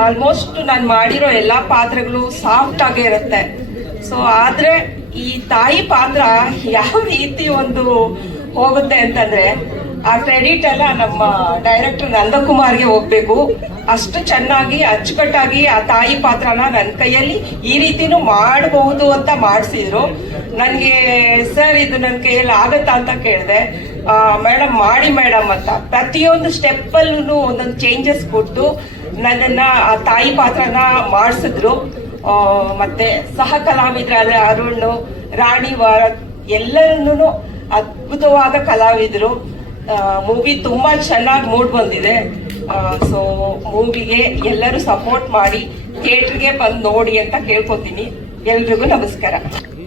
ಆಲ್ಮೋಸ್ಟ್ ನಾನು ಮಾಡಿರೋ ಎಲ್ಲಾ ಪಾತ್ರಗಳು ಸಾಫ್ಟ್ ಆಗೇ ಇರುತ್ತೆ. ಸೊ ಆದ್ರೆ ಈ ತಾಯಿ ಪಾತ್ರ ಯಾವ ರೀತಿ ಒಂದು ಹೋಗುತ್ತೆ ಅಂತಂದ್ರೆ ಆ ಕ್ರೆಡಿಟ್ ಎಲ್ಲ ನಮ್ಮ ಡೈರೆಕ್ಟರ್ ನಂದಕುಮಾರ್ಗೆ ಹೋಗ್ಬೇಕು. ಅಷ್ಟು ಚೆನ್ನಾಗಿ, ಅಚ್ಚುಕಟ್ಟಾಗಿ ಆ ತಾಯಿ ಪಾತ್ರನ ನನ್ನ ಕೈಯಲ್ಲಿ ಈ ರೀತಿನೂ ಮಾಡಬಹುದು ಅಂತ ಮಾಡಿಸಿದ್ರು. ನನಗೆ, ಸರ್, ಇದು ನನ್ನ ಕೈಯಲ್ಲಿ ಆಗತ್ತಾ ಅಂತ ಕೇಳಿದೆ. ಮೇಡಮ್ ಮಾಡಿ ಮೇಡಮ್ ಅಂತ. ಪ್ರತಿಯೊಂದು ಸ್ಟೆಪ್ಪಲ್ಲೂ ಒಂದೊಂದು ಚೇಂಜಸ್ ಕೊಟ್ಟು ನನ್ನನ್ನ ಆ ತಾಯಿ ಪಾತ್ರನ ಮಾಡಿಸಿದ್ರು. ಮತ್ತೆ ಸಹ ಕಲಾವಿದರಾದ ಅರುಣ್, ರಾಣಿ ವಾರ ಎಲ್ಲರನ್ನೂ ಅದ್ಭುತವಾದ ಕಲಾವಿದರು. ಮೂವಿ ತುಂಬಾ ಚೆನ್ನಾಗಿ ಮೂಡ್ ಬಂದಿದೆ. ಸೊ ಮೂವಿಗೆ ಎಲ್ಲರೂ ಸಪೋರ್ಟ್ ಮಾಡಿ ಥಿಯೇಟರ್ಗೆ ಬಂದು ನೋಡಿ ಅಂತ ಕೇಳ್ಕೊತೀನಿ. ಎಲ್ರಿಗೂ ನಮಸ್ಕಾರ.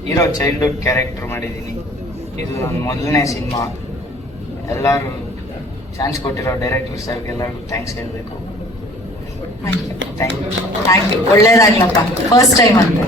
ಹೀರೋ ಚೈಲ್ಡ್ಹುಡ್ ಕ್ಯಾರೆಕ್ಟರ್ ಮಾಡಿದ್ದೀನಿ. ಇದು ನನ್ನ ಮೊದಲನೇ ಸಿನಿಮಾ. ಎಲ್ಲರೂ ಚಾನ್ಸ್ ಕೊಟ್ಟಿರೋ ಡೈರೆಕ್ಟರ್ ಸರ್ಗೆಲ್ಲರಿಗೂ ಥ್ಯಾಂಕ್ಸ್ ಹೇಳಬೇಕು. ಥ್ಯಾಂಕ್ ಯು ಥ್ಯಾಂಕ್ ಯು ಒಳ್ಳೇದಾಗ್ಲಪ್ಪ. ಫಸ್ಟ್ ಟೈಮ್ ಅಂತ.